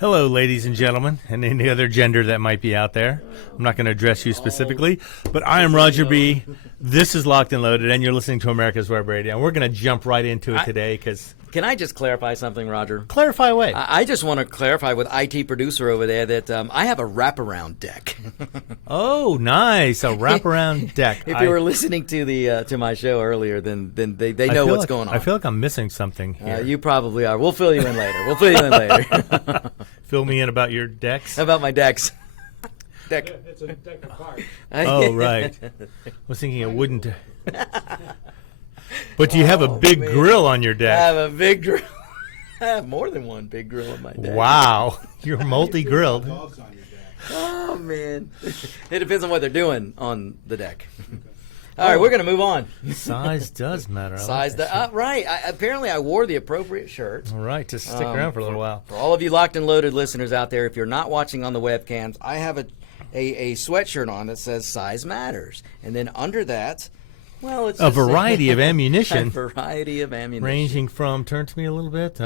Hello, ladies and gentlemen, and any other gender that might be out there. I'm not going to address you specifically, but I am Roger B. This is Locked and Loaded, and you're listening to America's Web Radio. And we're going to jump right into it today because... Can I just clarify something, Roger? Clarify away. I just want to clarify with IT producer over there that I have a wraparound deck. Oh, nice. A wraparound deck. If you were listening to the to my show earlier, then they know what's going on. I feel like I'm missing something here. You probably are. We'll fill you in later. Fill me in about your decks? How about my decks? Deck. It's a deck of cards. Oh, right. I was thinking a wooden deck. But you have a big grill on your I deck. have a big grill. I have more than one big grill on my deck. Wow. You're multi-grilled. Dogs on your deck. Oh, man. It depends on what they're doing on the deck. All right, we're going to move on. Size does matter. Size, right. Apparently, I wore the appropriate shirt. All right, to stick around for a little while. For all of you locked and loaded listeners out there, if you're not watching on the webcams, I have a sweatshirt on that says size matters. And then under that, well, it's A variety of ammunition. A variety of ammunition. Ranging from, turn to me a little bit,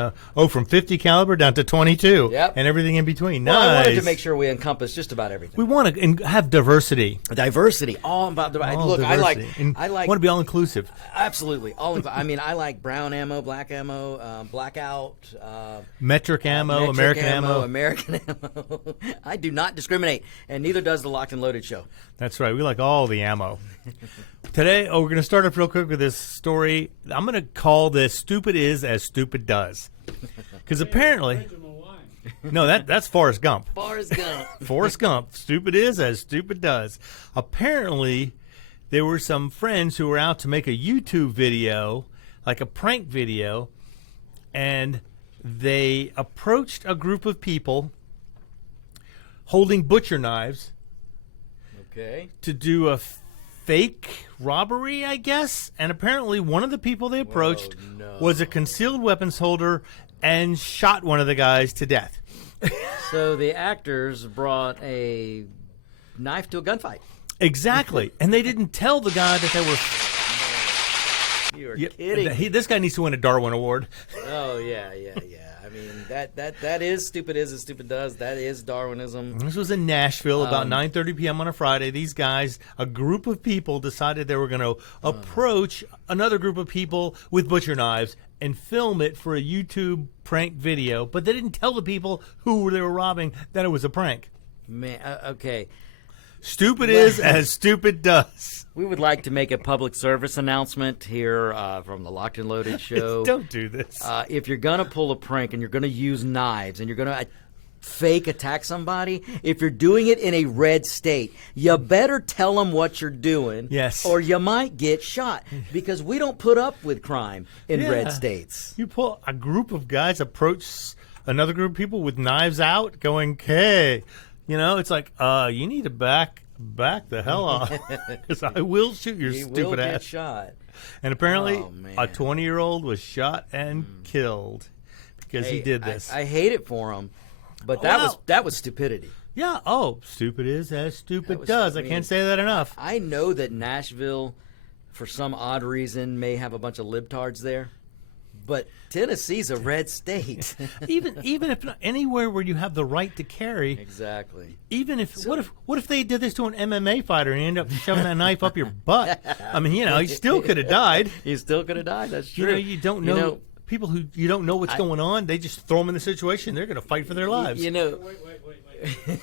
from 50 caliber down to 22. Yep. And everything in between. Well, Nice. I wanted to make sure we encompass just about everything. We want to have diversity. Diversity, all about the All look. diversity. I like want to be all inclusive. absolutely all. I mean, I like brown ammo, black ammo, blackout, Metric ammo, metric American ammo. American ammo. I do not discriminate, and neither does the Locked and Loaded show. That's right. We like all the ammo. Today, we're going to start off real quick with this story. I'm going to call this "Stupid Is as Stupid Does," because apparently, Original line. no, that's Forrest Gump. Forrest Gump. Forrest Gump. Stupid is as stupid does. Apparently, there were some friends who were out to make a YouTube video, like a prank video, and they approached a group of people holding butcher knives Okay. to do a fake robbery, I guess. And apparently, one of the people they approached no. was a concealed weapons holder and shot one of the guys to death. So the actors brought a knife to a gunfight. Exactly. And they didn't tell the guy that they were... You are Yeah, kidding. this guy needs to win a Darwin Award. Oh yeah. I mean that is stupid is as stupid does. That is Darwinism. This was in Nashville about 9:30 p.m. on a Friday. These guys, a group of people, decided they were going to approach another group of people with butcher knives and film it for a YouTube prank video. But they didn't tell the people who they were robbing that it was a prank. Man, okay. Stupid is as stupid does. We would like to make a public service announcement here from the Locked and Loaded show. Don't do this. If you're going to pull a prank and you're going to use knives and you're going to fake attack somebody, if you're doing it in a red state, you better tell them what you're doing. Yes. Or you might get shot because we don't put up with crime in Yeah. red states. You pull a group of guys approach another group of people with knives out going, hey, you know, it's like, you need to back the hell off because I will shoot your You will stupid get ass. shot. And apparently, Oh, man. a 20-year-old was shot and killed because he Hey, did this. I hate it for him, but Well- that was stupidity. Yeah. Oh, stupid is as stupid was- does. I I mean, can't say that enough. I know that Nashville, for some odd reason, may have a bunch of libtards there, but Tennessee's a red state. even if not anywhere where you have the right to carry. Exactly. Even if what if they did this to an MMA fighter and you end up shoving that knife up your butt? I mean, you know, he still could have died. You still could have died. That's true. You know, you don't know. People who you don't know what's going on, they just throw them in the situation. They're going to fight for their lives. You know. Wait.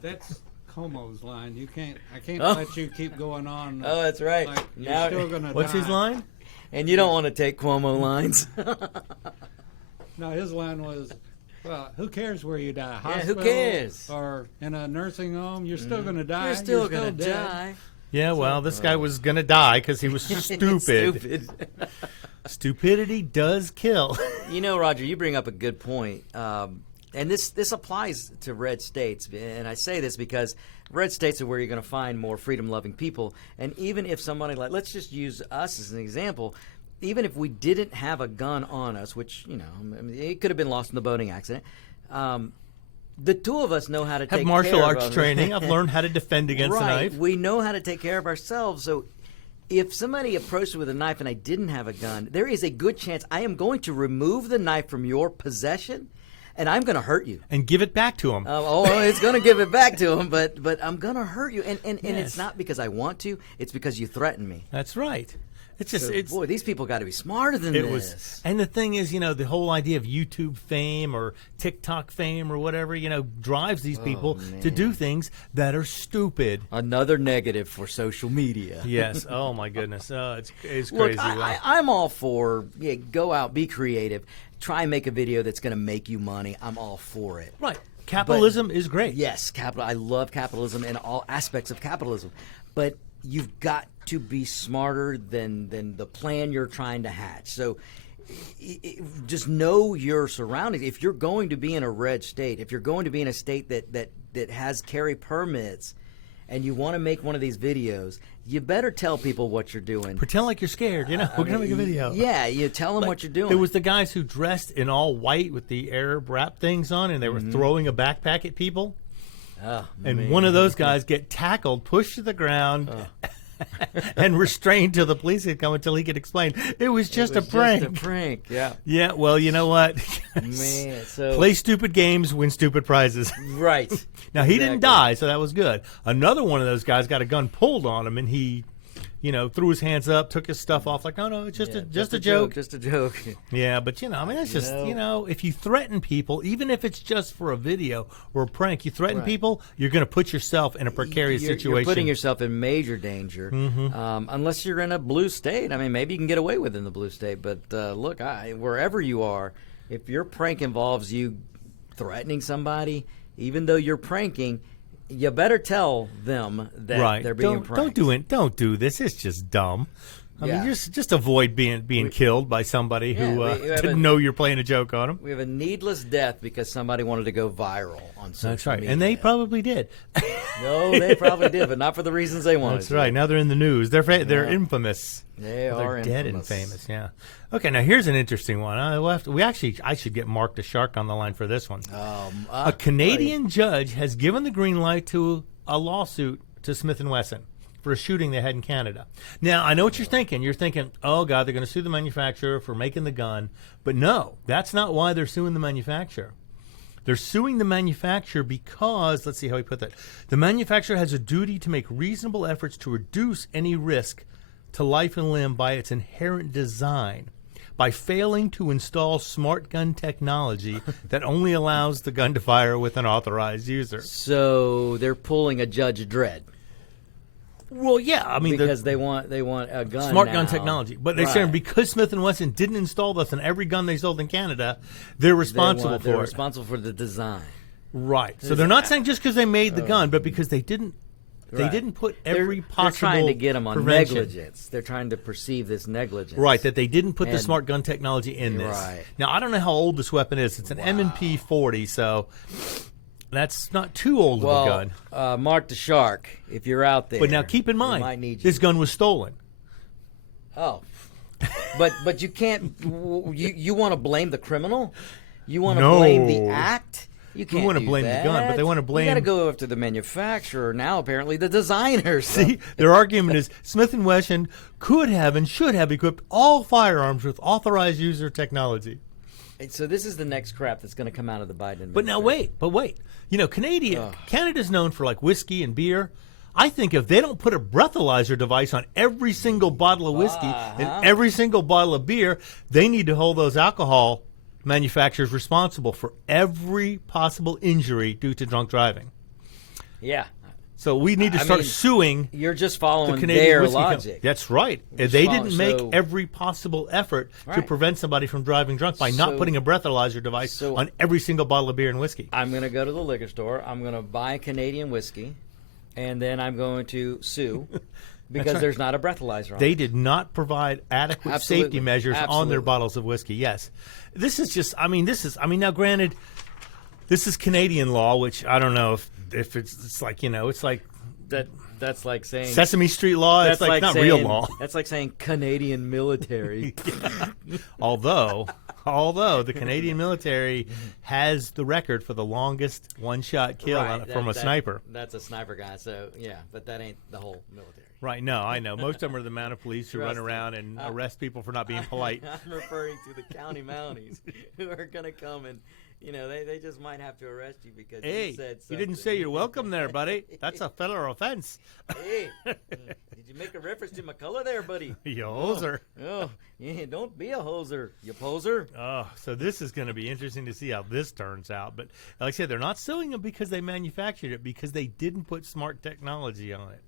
That's Como's line. I can't Oh. let you keep going on. Oh, that's right. Like you're Now- still gonna What's die. his line? And you don't want to take Cuomo lines. No, his line was, well, who cares where you die? who Hospital cares? Or in a nursing home, you're still gonna die. You're still gonna dead. die. Yeah, well, this guy was going to die because he was stupid. Stupid. Stupidity does kill. You know, Roger, you bring up a good point. And this applies to red states. And I say this because red states are where you're going to find more freedom-loving people. And even if somebody like, let's just use us as an example, even if we didn't have a gun on us, which, you know, I mean, it could have been lost in the boating accident, the two of us know how to Have take martial care arts of training. I've learned how to defend against a right. knife. We know how to take care of ourselves. So if somebody approached me with a knife and I didn't have a gun, there is a good chance I am going to remove the knife from your possession. and I'm going to hurt you. And give it back to them. It's going to give it back to him, but I'm going to hurt you, and Yes. it's not because I want to. It's because you threaten me. That's right. It's just So, it's boy, these people got to be smarter than it this. was, and the thing is, the whole idea of YouTube fame or TikTok fame or whatever, drives these people to do things that are stupid. Another negative for social media. Yes. Oh my goodness. It's Look, crazy. I'm all for go out, be creative, try and make a video that's going to make you money. I'm all for it. Right. Capitalism is great. Yes, I love capitalism and all aspects of capitalism, but you've got to be smarter than the plan you're trying to hatch. So just know your surroundings. If you're going to be in a red state, if you're going to be in a state that has carry permits, and you want to make one of these videos, you better tell people what you're doing. Pretend like you're scared. We're gonna make a video. Yeah, you tell them what you're doing. There was the guys who dressed in all white with the Arab wrap things on, and they were throwing a backpack at people. Oh, And man. one of those guys get tackled, pushed to the ground, and restrained till the police had come until he could explain it was just a prank. Just a prank. Yeah. Yeah, well, you know what? Man, so Play stupid games, win stupid prizes. right. Now, he didn't Exactly. die, so that was good. Another one of those guys got a gun pulled on him, and he, threw his hands up, took his stuff off, like, oh, no, it's just, Yeah, just a joke. Just a joke. Yeah, but, that's just, if you threaten people, even if it's just for a video or a prank, you threaten Right. people, you're going to put yourself in a precarious situation. You're putting yourself in major danger, unless you're in a blue state. I mean, maybe you can get away with it in the blue state, but look, wherever you are, if your prank involves you threatening somebody, even though you're pranking, you better tell them that Right. they're being pranked. Don't do this. It's just dumb. I Yeah. mean, just avoid being killed by somebody who Yeah, we have didn't know you're playing a joke on them. We have a needless death because somebody wanted to go viral on social That's right, media. and they probably did. No, they probably did, but not for the reasons they wanted. That's to. right. Now they're in the news. They're infamous. They They're are dead infamous. and famous. Yeah. Okay. Now here's an interesting one. I should get Mark the Shark on the line for this one. A Canadian judge has given the green light to a lawsuit to Smith & Wesson for a shooting they had in Canada. Now, I know what you're thinking. You're thinking, oh, God, they're going to sue the manufacturer for making the gun. But no, that's not why they're suing the manufacturer. They're suing the manufacturer because, let's see how he put that, the manufacturer has a duty to make reasonable efforts to reduce any risk to life and limb by its inherent design, by failing to install smart gun technology that only allows the gun to fire with an authorized user. So they're pulling a Judge Dredd Well, yeah, I mean, because they want a gun. smart gun now. technology, but they're saying Right. because Smith & Wesson didn't install this on every gun they sold in Canada, they're responsible They're for it. responsible for the design. Right. So they're not saying just because they made the gun, but because they didn't. They Right. didn't put They're- every possible They're trying to get them on prevention. negligence. They're trying to perceive this negligence. Right, that they didn't put the And- smart gun technology in this. Right. Now, I don't know how old this weapon is. It's an M&P 40, so that's not too old of a Well, gun. Mark the Shark, if you're out there. But now keep in we mind, might need you. this gun was stolen. Oh, but you can't. You want to blame the criminal? You want to No. blame the act? You can't. wanna do blame the gun, but they wanna You got to blame- go after the manufacturer. Now, apparently, the designers. See, their argument is Smith & Wesson could have and should have equipped all firearms with authorized user technology. So this is the next crap that's going to come out of the Biden administration. But now wait. You know, Canada's known for like whiskey and beer. I think if they don't put a breathalyzer device on every single bottle of whiskey and every single bottle of beer, they need to hold those alcohol manufacturers responsible for every possible injury due to drunk driving. Yeah, So we need to I start mean, suing you're just the following Canadian their whiskey company. logic. That's right. Just They follow- didn't make so- every possible effort to Right. prevent somebody from driving drunk by not So- putting a breathalyzer device so- on every single bottle of beer and whiskey. I'm going to go to the liquor store. I'm going to buy Canadian whiskey, and then I'm going to sue because right. there's not a breathalyzer on They it. did not provide adequate Absolutely. safety measures on their Absolutely. bottles of whiskey. Yes. This is just, now granted, this is Canadian law, which I don't know if it's like, it's like That's like saying Sesame Street law. It's like not real saying- law. That's like saying Canadian military. Although the Canadian military has the record for the longest one-shot kill Right, from a sniper. That's a sniper guy. So yeah, but that ain't the whole military. Right, no, I know. Most of them are the amount of police who run Trust me. around and arrest people for not being polite. I'm referring to the county mounties who are going to come You know, they just might have to arrest you because Hey, you said you something. didn't say you're welcome there, buddy. That's a federal offense. Hey, did you make a reference to my color there, buddy? You hoser. Oh, yeah, don't be a hoser, you poser. Oh, so this is going to be interesting to see how this turns out. But like I said, they're not suing them because they manufactured it, because they didn't put smart technology on it.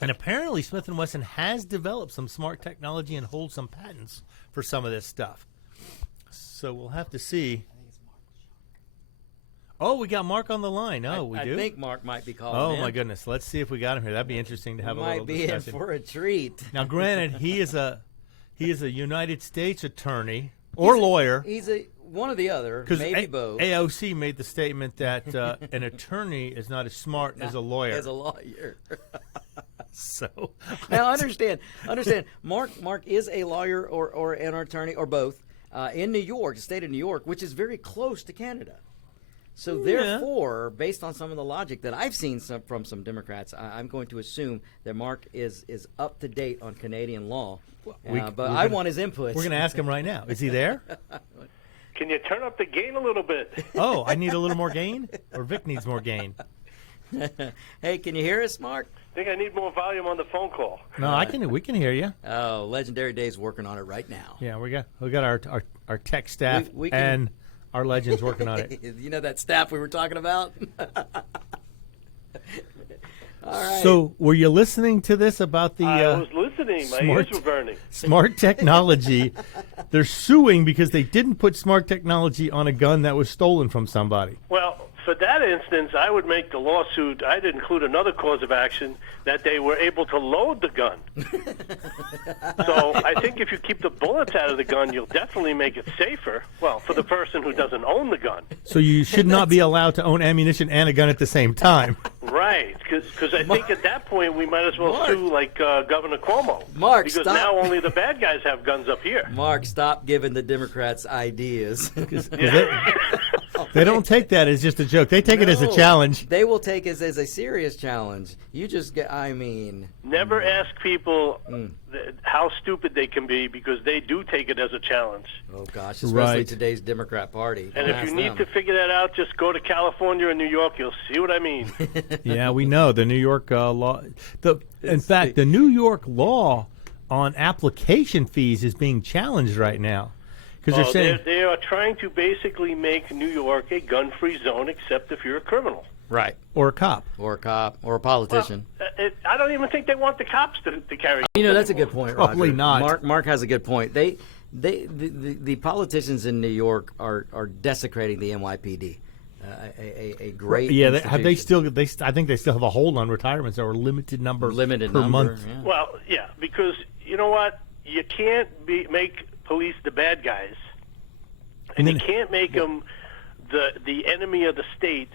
And apparently Smith & Wesson has developed some smart technology and holds some patents for some of this stuff. So we'll have to see. Oh, we got Mark on the line. Oh, we do? I think Mark might be calling Oh, in. my goodness. Let's see if we got him here. That'd be interesting to have a little Might be discussion. in for a treat. Now, granted, he is a United States attorney or lawyer. He's one or the other, maybe both. AOC made the statement that an attorney is not as smart as a lawyer. As a lawyer. So Now, understand. Mark is a lawyer or an attorney or both in New York, the state of New York, which is very close to Canada. So therefore, based on some of the logic that I've seen from some Democrats, I'm going to assume that Mark is up to date on Canadian law. But I want his input. we're going to ask him right now. Is he there? Can you turn up the gain a little bit? Oh, I need a little more gain, or Vic needs more gain. Hey, can you hear us, Mark? I think I need more volume on the phone call. No, we can hear you. Oh, Legendary Dave's working on it right now. Yeah, we got our tech staff We can- and our legends working on it. You know that staff we were talking about? All right. So, were you listening to this about the I was listening. My smart- ears were burning. smart technology? They're suing because they didn't put smart technology on a gun that was stolen from somebody. Well, for that instance, I would make the lawsuit, I'd include another cause of action, that they were able to load the gun. So I think if you keep the bullets out of the gun, you'll definitely make it safer. Well, for the person who doesn't own the gun. So you should not be allowed to own ammunition and a gun at the same time. Right, because I think at that point we might as well Mark. sue like Governor Cuomo. Mark, because stop. now only the bad guys have guns up here. Mark, stop giving the Democrats ideas. They don't take that as just a joke. They take it as a No. challenge. They will take it as a serious challenge. You just get, I mean. Never ask people how stupid they can be, because they do take it as a challenge. Oh, gosh, especially Right. today's Democrat Party. And Don't if you ask need them. to figure that out, just go to California and New York. You'll see what I mean. Yeah, we know the New York law. In fact, the New York law on application fees is being challenged right now because they're saying they are trying to basically make New York a gun-free zone, except if you're a criminal. Right. or a cop. Or a cop, or a politician. I don't even think they want the cops to carry. You know, that's a good point, Roger. Probably not. Mark has a good point. The politicians in New York are desecrating the NYPD. A great Yeah, institution. I think they still have a hold on retirements or a limited number per month. Yeah. Well, yeah, because you know what? You can't make police the bad guys, and you can't make them the enemy of the state,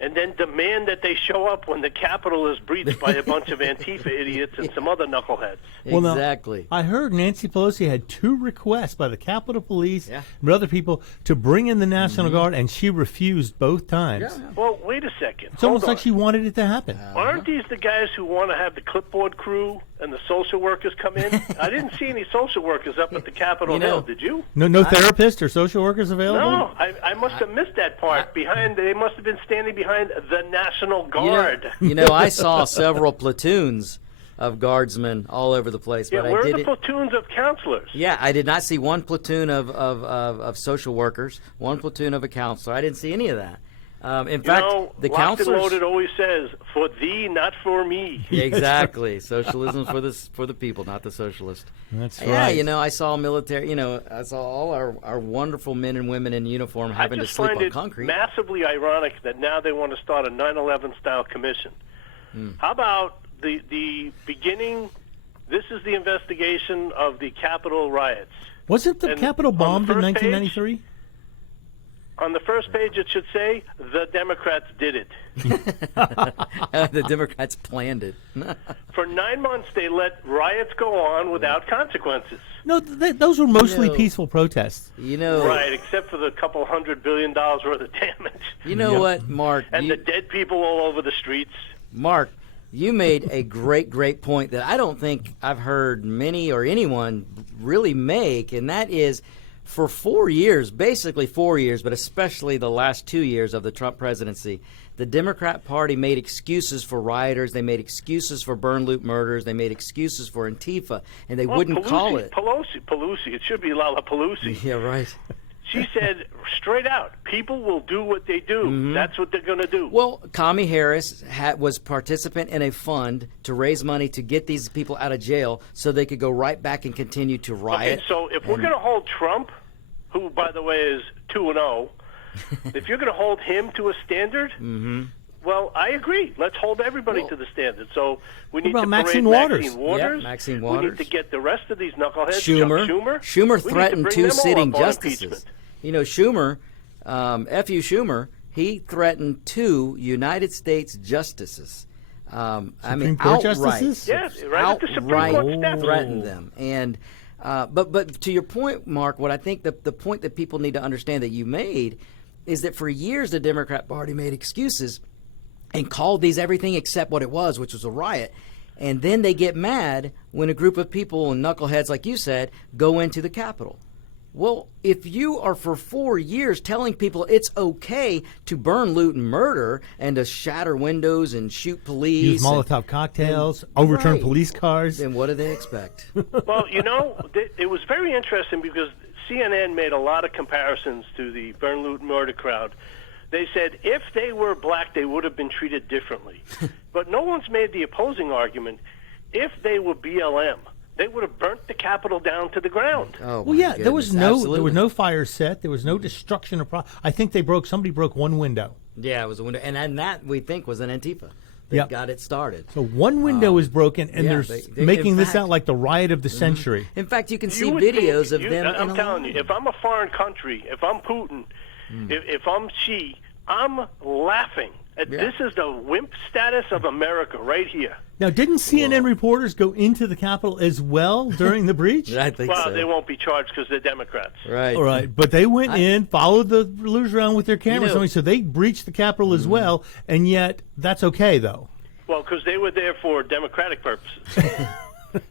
and then demand that they show up when the Capitol is breached by a bunch of Antifa idiots and some other knuckleheads. Well, now, Exactly. I heard Nancy Pelosi had 2 requests by the Capitol Police Yeah. and other people to bring in the National Guard, and she refused both times. Yeah. Well, wait a second. It's almost Hold like on. she wanted it to happen. Aren't these the guys who want to have the clipboard crew and the social workers come in? I didn't see any social workers up at the Capitol You know- Hill. Did you? No therapist or social workers available? No, I must have missed that part. They must have been standing behind the National Guard. You know, I saw several platoons of guardsmen all over the place, Yeah, but where I are the didn't. platoons of counselors? Yeah, I did not see one platoon of social workers, one platoon of a counselor. I didn't see any of that. In fact, the Locked and counselors. Loaded always says, "For thee, not for me." Exactly, socialism for the people, not the socialist. That's Yeah, right. you know, I saw military. You know, I saw all our wonderful men and women in uniform having I to just sleep find on it concrete. massively ironic that now they want to start a 9/11 style commission. How about the beginning? This is the investigation of the Capitol riots. Wasn't the And Capitol on the bombed in first page- 1993? On the first page, it should say, "The Democrats did it." The Democrats planned it. For 9 months, they let riots go on without consequences. No, those were mostly No. peaceful protests. You know, Right, except for the couple $100 billion worth of damage. You know what, Mark? And the dead people all over the streets. Mark, you made a great point that I don't think I've heard many or anyone really make, and that is, for 4 years, basically 4 years, but especially the last 2 years of the Trump presidency, the Democrat Party made excuses for rioters. They made excuses for burn, loot, murders. They made excuses for Antifa, and they wouldn't call it. Pelosi. It should be Lala Pelosi. Yeah, right. She said straight out, people will do what they do. That's what they're going to do. Well, Kamala Harris was participant in a fund to raise money to get these people out of jail so they could go right back and continue to riot. Okay, so if we're going to hold Trump, who, by the way, is 2-0, if you're going to hold him to a standard, well, I agree. Let's hold everybody to the standard. So we need about to Maxine parade Waters? Maxine Waters. Yeah, Maxine We Waters. need to get the rest of these knuckleheads. Schumer We need to threatened bring 2 them all sitting up on justices. impeachment. You know, Schumer, F.U. Schumer, he threatened 2 United States justices. I mean, Court outright, justices? Yes, right at the Supreme Court steps. threatened them. And but to your point, Mark, what I think the point that people need to understand that you made is that for years the Democrat Party made excuses and called these everything except what it was, which was a riot. And then they get mad when a group of people and knuckleheads, like you said, go into the Capitol. Well, if you are for 4 years telling people it's okay to burn, loot, and murder and to shatter windows and shoot police, Use Molotov cocktails, overturn Right. police cars. then what do they expect? Well, you know, it was very interesting because CNN made a lot of comparisons to the burn, loot, and murder crowd. They said if they were black, they would have been treated differently. But no one's made the opposing argument. If they were BLM, they would have burnt the Capitol down to the ground. Oh, Well, my yeah, there was goodness, no absolutely. fire set. There was no destruction of. I think somebody broke one window. Yeah, it was a window, and that we think was an Antifa that Yep. got it started. So one window was broken, and yeah, they're they- making in this fact- out like the riot of the century. In fact, you can see You would videos think- of them. I'm in a telling line. you, if I'm a foreign country, if I'm Putin, if I'm Xi, I'm laughing. This is the wimp status of America right here. Now, didn't CNN reporters go into the Capitol as well during the breach? I think Well, so. they won't be charged because they're Democrats. Right. All right, but they went in, followed the lose around with their cameras, know- so they breached the Capitol as well, and yet that's okay though. Well, because they were there for democratic purposes.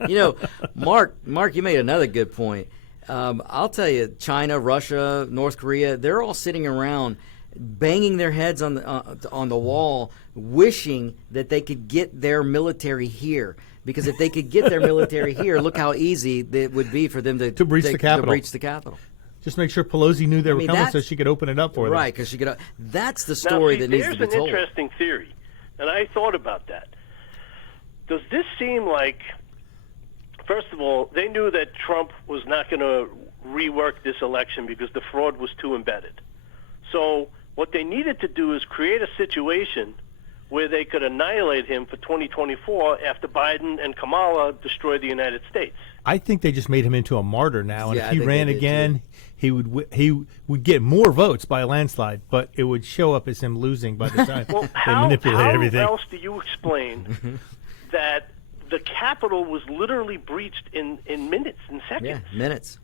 You know, Mark, you made another good point. I'll tell you, China, Russia, North Korea, they're all sitting around banging their heads on the wall, wishing that they could get their military here. Because if they could get their military here, look how easy it would be for them to breach the Capitol. To breach the Capitol. Just make sure Pelosi knew they were mean, coming so that's- she could open it up for them. Right, because she could. That's the Now, story see, that needs to be there's an told. interesting theory, and I thought about that. Does this seem like, first of all, they knew that Trump was not going to rework this election because the fraud was too embedded. So what they needed to do is create a situation where they could annihilate him for 2024 after Biden and Kamala destroyed the United States. I think they just made him into a martyr now, and Yeah, I if he think ran they did, again, he would get more votes by a landslide, but it would show up as him losing by the time Well, they how manipulate everything. else do you explain that the Capitol was literally breached in minutes and seconds? Yeah, minutes.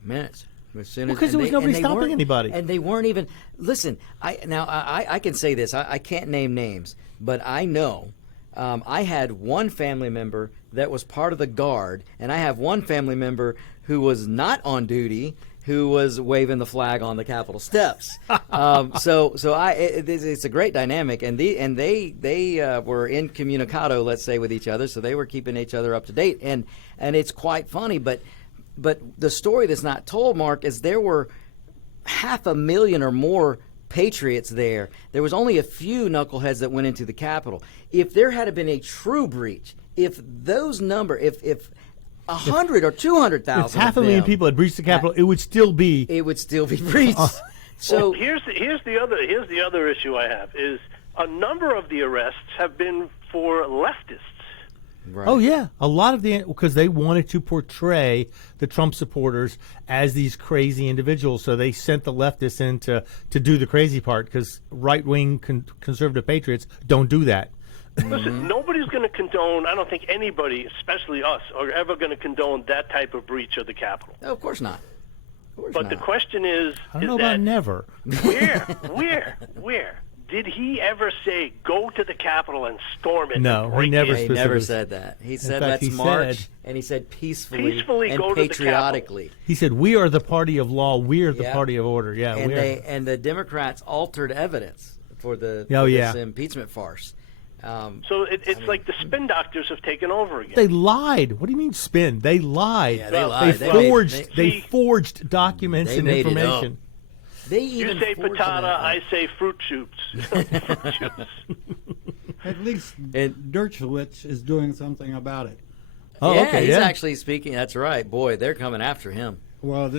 As soon Well, 'cause and there was they- nobody and they stopping weren't- anybody. and they weren't even. Listen, I can say this. I can't name names, but I know. I had one family member that was part of the guard, and I have one family member who was not on duty, who was waving the flag on the Capitol steps. It's a great dynamic, and they were incommunicado, let's say, with each other, so they were keeping each other up to date, and it's quite funny. But the story that's not told, Mark, is there were 500,000 or more patriots there. There was only a few knuckleheads that went into the Capitol. If there had been a true breach, if 100 or 200,000, If 500,000 people had breached the Capitol, it would still be. it would still be breached. So Well, here's the other issue I have is a number of the arrests have been for leftists. right. Oh yeah, a lot of because they wanted to portray the Trump supporters as these crazy individuals, so they sent the leftists in to do the crazy part because right-wing conservative patriots don't do that. Listen, nobody's going to condone, I don't think anybody, especially us, are ever going to condone that type of breach of the Capitol. No, of course not. Of course But not. the question is I don't know that about never. where did he ever say go to the Capitol and storm it? No, and he break never it? He specifically- never said that. He said fact, let's he march, said- and he said peacefully and go to the patriotically. He said, "We are the party of law. We are the Yeah. party of order." Yeah, And we and the Democrats altered evidence for Oh, for yeah. this impeachment farce. So it's like the spin doctors have taken over again. They lied. What do you mean spin? They lied. Yeah, they Well, lied. They They made- forged. they- They forged documents They and made it up. information. They you even say forged patata, that. I say fruit shoots. Fruit shoots. At least And- Dershowitz is doing something about it. Oh, yeah, okay, he's yeah. actually speaking. That's right. Boy, they're coming after him. Well,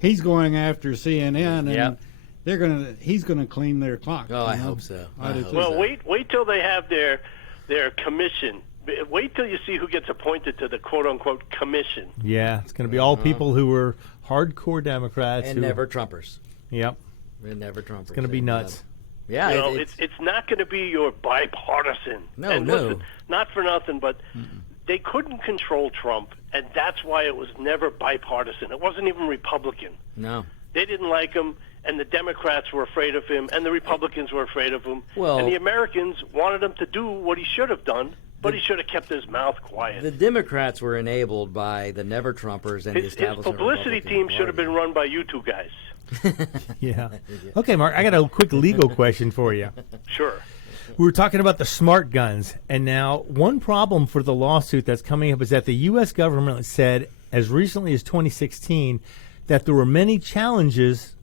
he's going after CNN, and Yep. he's gonna clean their clock. Oh, I you know? hope so. I I do hope too. Well, so. wait till they have their commission. Wait till you see who gets appointed to the quote unquote commission. Yeah, it's going to be all people who were hardcore Democrats And who, never Trumpers. Yep, And never Trumpers. it's going to be And, nuts. yeah, You know, it's, it's not going to be your bipartisan. No, and no. Listen, not for nothing, but they couldn't control Trump, and that's why it was never bipartisan. It wasn't even Republican. no. They didn't like him, and the Democrats were afraid of him, and the Republicans were afraid of him. Well- and the Americans wanted him to do what he should have done, but he should have kept his mouth quiet. The Democrats were enabled by the never Trumpers and the His establishment. publicity Republican team should have Party. been run by you two guys. Yeah. Okay, Mark, I got a quick legal question for you. Sure. We were talking about the smart guns, and now one problem for the lawsuit that's coming up is that the U.S. government said as recently as 2016 that there were many challenges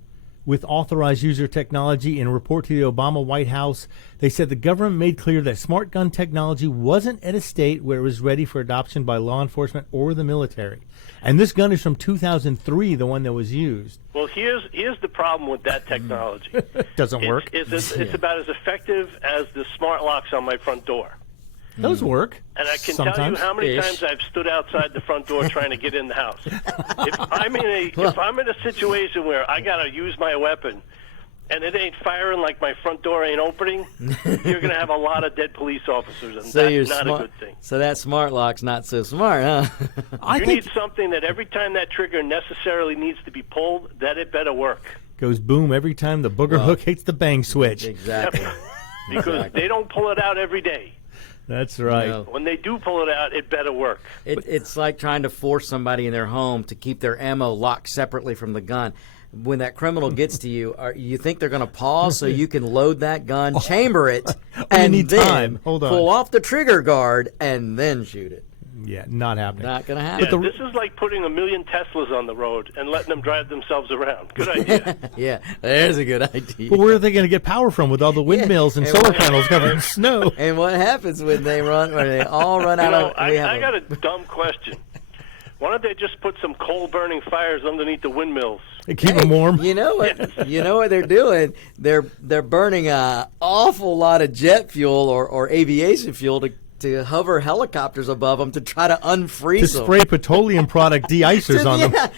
with authorized user technology. In a report to the Obama White House, they said the government made clear that smart gun technology wasn't at a state where it was ready for adoption by law enforcement or the military. And this gun is from 2003, the one that was used. Well, here's the problem with that technology. Doesn't work. It's about as effective as the smart locks on my front door. Those work. And I can sometimes. tell you how many Ish. times I've stood outside the front door trying to get in the house. If I'm in a situation where I got to use my weapon and it ain't firing, like my front door ain't opening, you're going to have a lot of dead police officers, and So you're that's not smart. a good thing. So that smart lock's not so smart, huh? I You think need something that every time that trigger necessarily needs to be pulled, that it better work. goes boom every time the booger hook hits the bang switch. exactly. Because Exactly. they don't pull it out every day. That's right. No. When they do pull it out, it better work. It's like trying to force somebody in their home to keep their ammo locked separately from the gun. When that criminal gets to you, you think they're going to pause so you can load that gun, chamber it, and need then time. Hold on. pull off the trigger guard and then shoot it. Yeah, not happening. Not going to Yeah, happen. this is like putting 1 million Teslas on the road and letting them drive themselves around. Good idea. Yeah, there's a good idea. But where are they going to get power from with all the windmills and and solar what- panels covered in snow? And what happens when they run? When they all run You out know, of? we have I got a dumb question. Why don't they just put some coal-burning fires underneath the windmills? They keep them warm. You know what? You know what they're doing? They're burning an awful lot of jet fuel or aviation fuel to hover helicopters above them to try to unfreeze To them. spray petroleum product de-icers on them.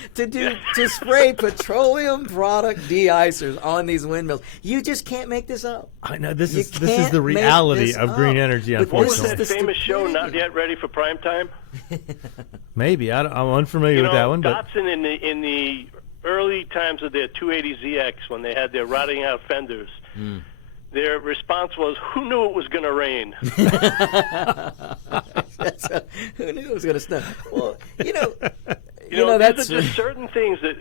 To spray petroleum product de-icers on these windmills. You just can't make this up. I know this You is the can't make reality this of up. green energy. But What was Unfortunately, that the famous show, Not stupidity. Yet Ready for Prime Time? maybe I'm unfamiliar You with know, that one, but Datsun in the early times of their 280ZX, when they had their rotting out fenders, their response was, "Who knew it was going to rain?" Who knew it was going to snow? Well, you know, These are just certain things that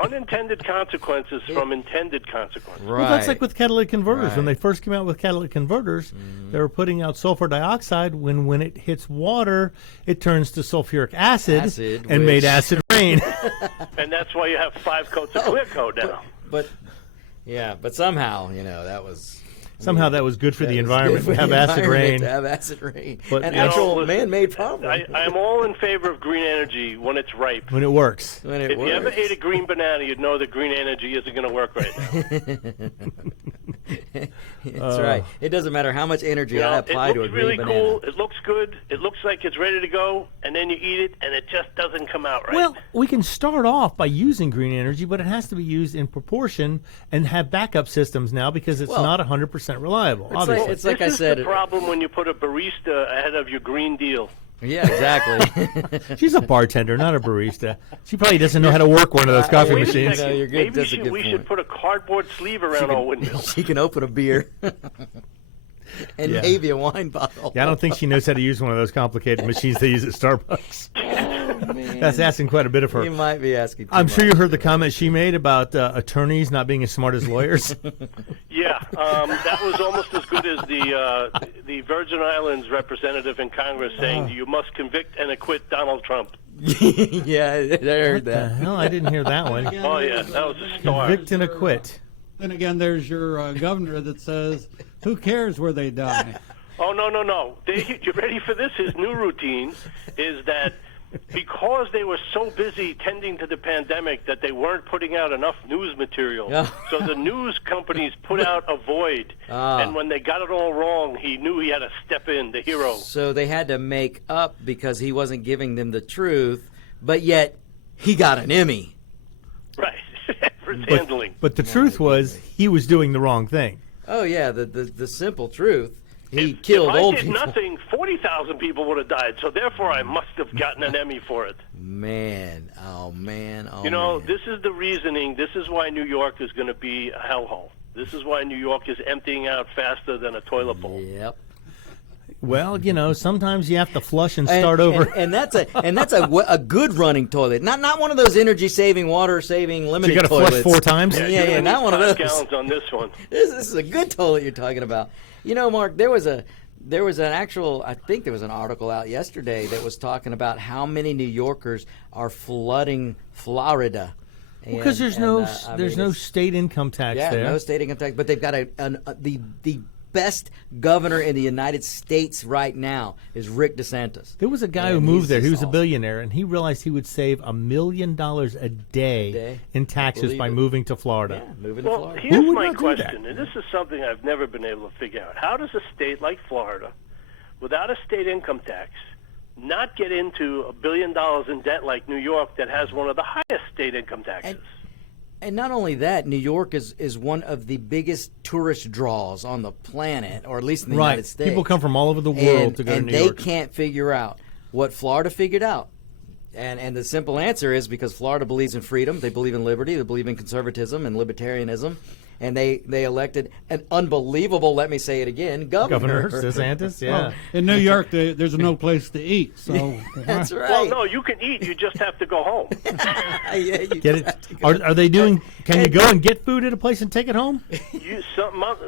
unintended consequences from intended consequences. right. well, that's like with catalytic converters. When Right. they first came out with catalytic converters, they were putting out sulfur dioxide. When it hits water, it turns to sulfuric acid, Acid, and made which- acid rain. And that's why you have 5 coats of clear coat now. But somehow, that was Somehow that was good for the that was environment good to for have the acid environment rain. To have acid rain, But, an you know, actual listen, man-made problem. I am all in favor of green energy when it's ripe. When it works. when it If you ever works. ate a green banana, you'd know that green energy isn't going to work right now. That's right. It doesn't matter how much energy You know, I it apply to a looks green really banana. cool. It looks good. It looks like it's ready to go, and then you eat it, and it just doesn't come out right. Well, we can start off by using green energy, but it has to be used in proportion and have backup systems now because it's Well, not 100% reliable. like- Obviously. it's like this I is said, the problem when you put a barista ahead of your green deal. Yeah, exactly. She's a bartender, not a barista. She probably doesn't know how to work one of those coffee Wait a machines. second. No, you're good. Maybe That's a good we point. should put a cardboard sleeve around our windmills. She can open a beer and Yeah. maybe a wine bottle. Yeah, I don't think she knows how to use one of those complicated machines they use at Starbucks. Oh, man. That's asking quite a bit of her. You might be asking. Too I'm much. sure you heard the comment she made about attorneys not being as smart as lawyers. Yeah, that was almost as good as the Virgin Islands representative in Congress saying you must convict and acquit Donald Trump. Yeah, I heard The that. hell, I didn't hear that one. Oh yeah, that was a star. Convict and acquit. Then again, there's your governor that says, "Who cares where they die?" Oh no! You ready for this? His new routine is that because they were so busy tending to the pandemic that they weren't putting out enough news material. Yeah. So the news companies put out a void, and when they got it all wrong, he knew he had to step in, the hero. So they had to make up because he wasn't giving them the truth, but yet he got an Emmy. Right, for his handling. But the truth was, he was doing the wrong thing. Oh yeah, the simple truth. He killed if I old did people. nothing, 40,000 people would have died. So therefore, I must have gotten an Emmy for it. Man, oh man, oh You know, man. this is the reasoning. This is why New York is going to be a hellhole. This is why New York is emptying out faster than a toilet bowl. Yep. Well, you know, sometimes you have to flush and start over. And that's a good running toilet, not one of those energy saving, water saving, So limited you got to toilets. flush 4 times? Yeah, You're gonna not need one of 5 those. gallons on this one. This is a good toilet you're talking about. You know, Mark, there was an article out yesterday that was talking about how many New Yorkers are flooding Florida. Because there's no state income tax yeah, there. no state income tax, but they've got the best governor in the United States right now is Rick DeSantis. There was a guy who And moved he's there. He just was a awesome. billionaire, and he realized he would save $1 million a day in taxes Believe by it. moving to Florida. Yeah, moving to Well, Florida. here's Who would my not do that? question, and this is something I've never been able to figure out. How does a state like Florida, without a state income tax, not get into $1 billion in debt like New York that has one of the highest state income taxes? And not only that, New York is one of the biggest tourist draws on the planet, or at least in the Right. United States. People come from all over the world to go to New they York. can't figure out what Florida figured out. And the simple answer is because Florida believes in freedom, they believe in liberty, they believe in conservatism and libertarianism, and they elected an unbelievable, let me say it again, Governor DeSantis, yeah. Well, in New York, there's no place to eat. So That's right. Well, no, you can eat. You just have to go home. Yeah, you Get it? Are they doing? Can you go and get food at a place and take it home?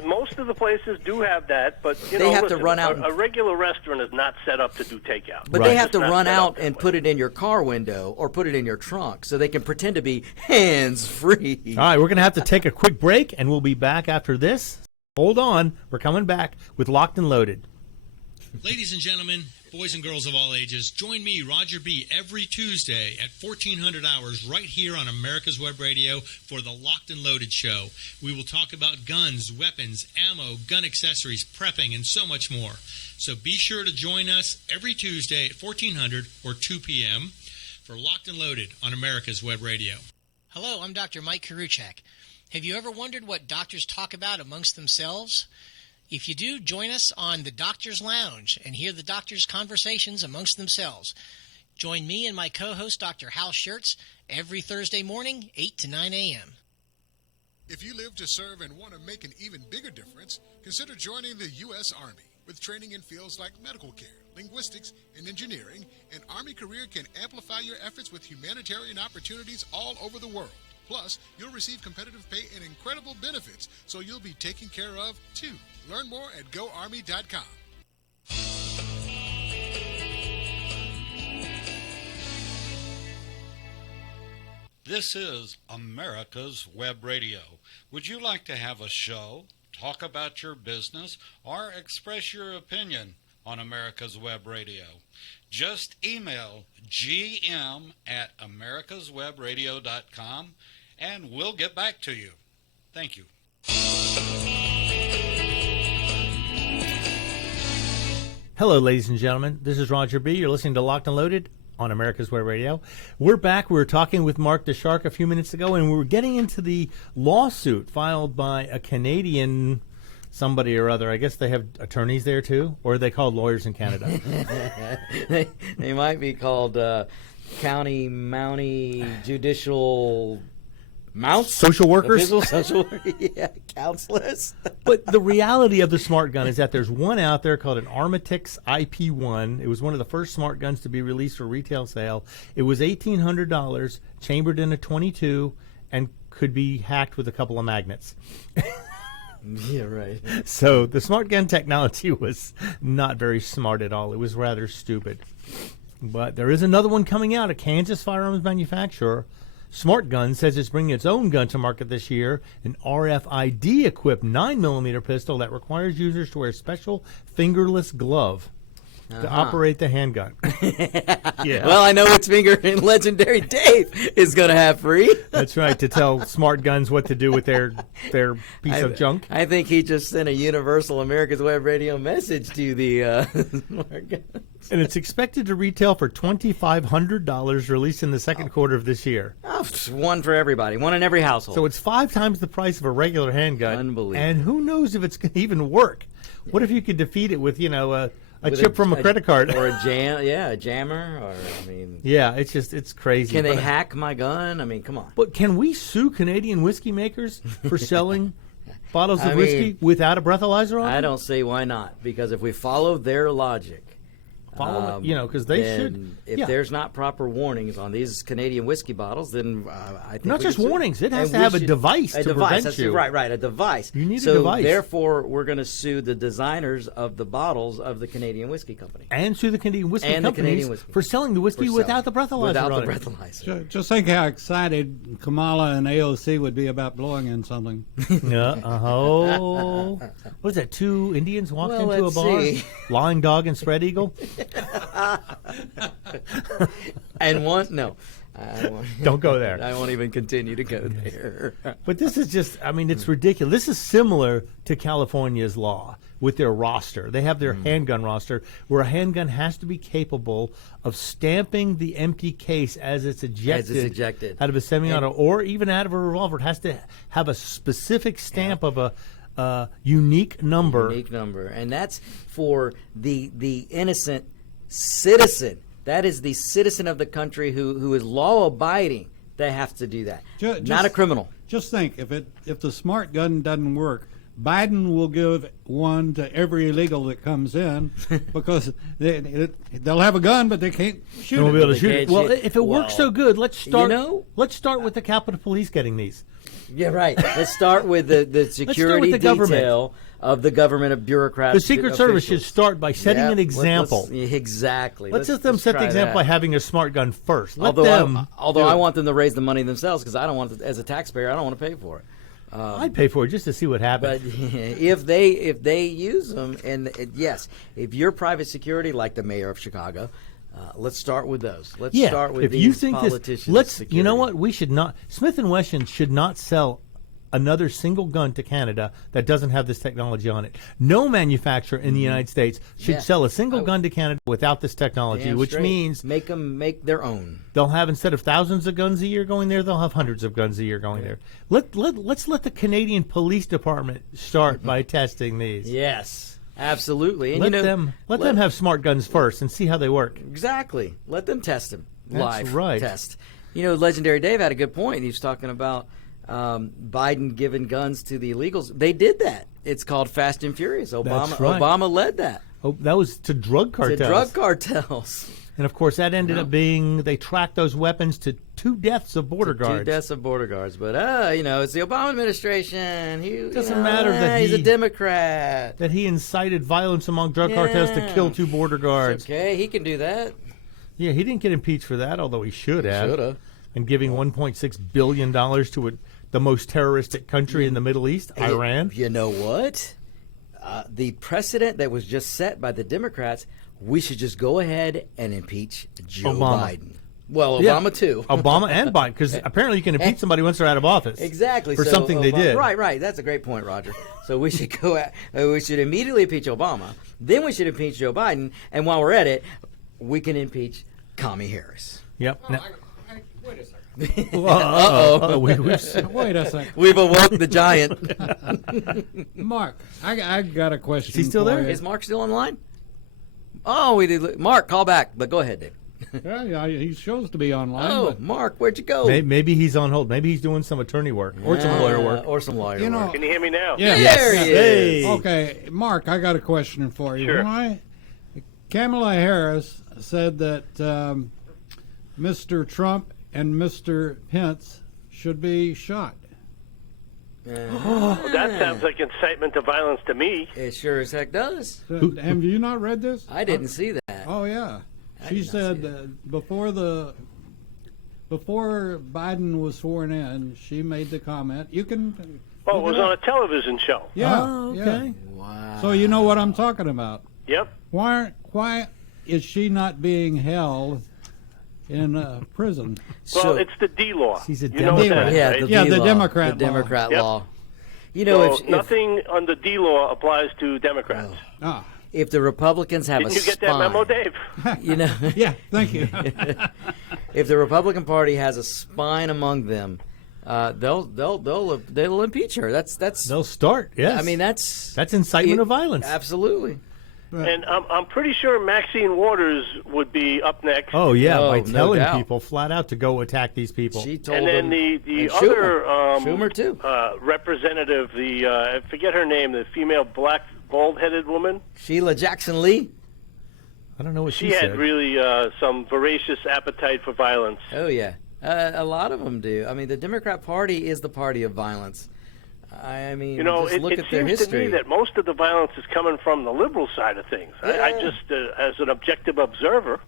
Most of the places do have that, but you They know, have to listen, run out A regular restaurant is not set up to do takeout. But Right. they have to It's not run set up out that and way. put it in your car window or put it in your trunk so they can pretend to be hands-free. All right, we're going to have to take a quick break, and we'll be back after this. Hold on. We're coming back with Locked and Loaded. Ladies and gentlemen, boys and girls of all ages, join me, Roger B., every Tuesday at 1400 hours right here on America's Web Radio for the Locked and Loaded Show. We will talk about guns, weapons, ammo, gun accessories, prepping, and so much more. So be sure to join us every Tuesday at 1400 or 2 p.m. for Locked and Loaded on America's Web Radio. Hello, I'm Dr. Mike Karuchak. Have you ever wondered what doctors talk about amongst themselves? If you do, join us on the Doctor's Lounge and hear the doctors' conversations amongst themselves. Join me and my co-host, Dr. Hal Schertz, every Thursday morning, 8 to 9 a.m. If you live to serve and want to make an even bigger difference, consider joining the U.S. Army. With training in fields like medical care, linguistics, and engineering, an Army career can amplify your efforts with humanitarian opportunities all over the world. Plus, you'll receive competitive pay and incredible benefits, so you'll be taken care of, too. Learn more at GoArmy.com. This is America's Web Radio. Would you like to have a show, talk about your business, or express your opinion on America's Web Radio? Just email gm@americaswebradio.com and we'll get back to you. Thank you. Hello, ladies and gentlemen. This is Roger B. You're listening to Locked and Loaded on America's Web Radio. We're back. We were talking with Mark DeShark a few minutes ago, and we were getting into the lawsuit filed by a Canadian somebody or other. I guess they have attorneys there too, or are they called lawyers in Canada? They might be called county, mounty, judicial mounts, Social workers? officials, social yeah, counselors. But the reality of the smart gun is that there's one out there called an Armatix IP1. It was one of the first smart guns to be released for retail sale. It was $1,800, chambered in a .22, and could be hacked with a couple of magnets. Yeah, right. So the smart gun technology was not very smart at all. It was rather stupid. But there is another one coming out, a Kansas firearms manufacturer. Smart Gun says it's bringing its own gun to market this year, an RFID-equipped 9mm pistol that requires users to wear a special fingerless glove to operate the handgun. Yeah. Well, I know which finger in Legendary Dave is going to have free. That's right, to tell smart guns what to do with their piece of junk. I think he just sent a universal America's Web Radio message to the smart gun. And it's expected to retail for $2,500, released in the second quarter of this year. Oh, one for everybody, one in every household. So it's 5 times the price of a regular handgun. Unbelievable. And who knows if it's going to even work? What if you could defeat it with, a With chip from a credit card? or a jammer, or I mean, Yeah, it's crazy. can they But- hack my gun? I mean, come on. But can we sue Canadian whiskey makers for selling bottles of I whiskey mean, without a breathalyzer on I them? don't see why not, because if we follow their logic, Follow it, because they then should. If yeah. there's not proper warnings on these Canadian whiskey bottles, then I think Not we just can sue. warnings, it has And to we have a should- device to prevent that's you. Right, a device. You need a so device. therefore, we're going to sue the designers of the bottles of the Canadian Whiskey Company. And sue the Canadian whiskey And the companies Canadian whiskey. for selling the whiskey For without the selling. breathalyzer Without on the it. breathalyzer. Just think how excited Kamala and AOC would be about blowing in something. Yeah. Oh. What is that? 2 Indians walked Well, into a let's bar? see. Lying dog and spread eagle? And one, no. I won't, Don't go there. I won't even continue to go there. But this is just, it's ridiculous. This is similar to California's law with their roster. They have their handgun roster where a handgun has to be capable of stamping the empty case as it's ejected, out of a semi-auto or even out of a revolver. It has to have a specific stamp of a unique number. Unique number. And that's for the innocent citizen. That is the citizen of the country who is law-abiding. They have to do that. Not a criminal. Just think, if the smart gun doesn't work, Biden will give one to every illegal that comes in because they'll have a gun, but they can't shoot They won't be able it. to shoot it. can't Well, shoot- if it works so good, let's start. Let's start with the Capitol Police getting these. Yeah, right. Let's start with the security the government. detail of the government of bureaucrats. The Secret Service should officials. start by setting Yeah, an example. Exactly. Let's let them set the try example by that. having a smart gun first. Let Although them. although do I it. want them to raise the money themselves because I don't want to, as a taxpayer, I don't want to pay for it. I'd pay for it just to see what happens. But if they use them, and yes, if you're private security like the mayor of Chicago, let's start with those. Let's start with if these you think politicians. this, let's. security. You know what? We should not. Smith and Wesson should not sell another single gun to Canada that doesn't have this technology on it. No manufacturer in the United States should Yeah. sell a single gun to Canada without this technology, Damn which straight. means make them make their own. they'll have, instead of thousands of guns a year going there, they'll have hundreds of guns a year going there. Let's let the Canadian Police Department start by testing these. Yes, absolutely. And Let you know, them have smart guns first and see how they work. Exactly. Let them test them That's live. right. Test. You know, Legendary Dave had a good point. He was talking about Biden giving guns to the illegals. They did that. It's called Fast and Furious. That's right. Obama led that. Oh, that was to drug cartels. To drug cartels. And of course, that ended up being, they tracked those weapons to 2 deaths of border guards. 2 deaths of border guards. But, you know, it's the Obama administration. Doesn't matter that he's a Democrat. That he incited violence among drug cartels to Yeah. kill 2 border guards. It's okay, he can do that. Yeah, he didn't get impeached for that, although he should have. Shoulda. And giving $1.6 billion to the most terroristic country in the Middle East, Iran. You know what? The precedent that was just set by the Democrats, we should just go ahead and impeach Joe Obama. Biden. Well, Yeah. Obama too. Obama and Biden, because apparently you can impeach somebody once they're out of office. Exactly. For So something they did. Right. That's a great point, Roger. So we should we should immediately impeach Obama. Then we should impeach Joe Biden. And while we're at it, we can impeach Kamala Harris. Yep. Now- Wait a second. Uh-oh. We've Wait a second, We've awoke the giant. Mark. I got a question. Is he still for there? you. Is Mark still online? Oh, we did. Mark, call back. But go ahead, Dave. Yeah, he shows to be online. Oh, but, Mark, where'd you go? maybe he's on hold. Maybe he's doing some attorney work or some lawyer work. Or some lawyer You know- work. Can you hear me now? yeah. There he is. Hey. Okay, Mark, I got a question for you. Sure. Why Kamala Harris said that Mr. Trump and Mr. Pence should be shot. Well, that sounds like incitement to violence to me. It sure as heck does. So, have you not read this? I didn't see that. Oh yeah, she did not said see before Biden was sworn in, she made the comment. You can. Oh, it look was it on a up. television show. Yeah. Oh, yeah. okay. Wow. So you know what I'm talking about. Yep. Why is she not being held in prison? Well, So- it's the D law. She's a you know what that Democrat. is, yeah, right? the Yeah, D the law, Democrat the law. Democrat Yep. law. You know, So nothing on the D law applies to Democrats. Ah, if the Republicans have Didn't a you get spine, that memo, Dave? you know, yeah. Thank you. if the Republican Party has a spine among them, they'll impeach her. That's They'll start. Yes. I mean that's incitement of violence. Absolutely. And I'm pretty sure Maxine Waters would be up next. Oh yeah, Oh, by no telling doubt. people flat out to go attack these people. She told And then them, the and other Schumer too. representative, I forget her name, the female black bald-headed woman. Sheila Jackson Lee. I don't know what She she had said. really some voracious appetite for violence. Oh yeah, a lot of them do. I mean, the Democrat Party is the party of violence. I mean, You know, just look it at their seems to history. me that most of the violence is coming from the liberal side of things. I Yeah. just, as an objective observer,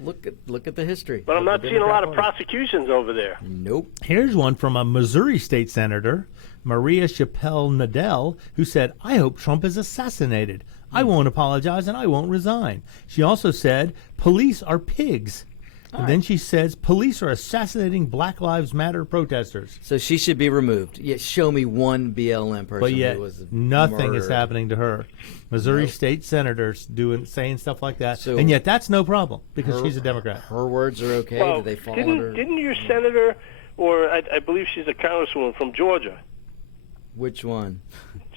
Look at the history. but I'm of not the seeing a lot of Democrat prosecutions over there. Party. Nope. Here's one from a Missouri state senator, Maria Chappelle Nadell, who said, "I hope Trump is assassinated. I won't apologize and I won't resign." She also said, "Police are pigs." And then she says, "Police are assassinating Black Lives Matter protesters." So she should be removed. Yet show me one BLM person But yet, who was nothing is murdered. happening to her. Missouri state senators saying stuff like that, So- and yet that's no problem because Her- she's a Democrat. Her words are okay. Well, Do they fall under didn't your senator, or I believe she's a congresswoman from Georgia, which one?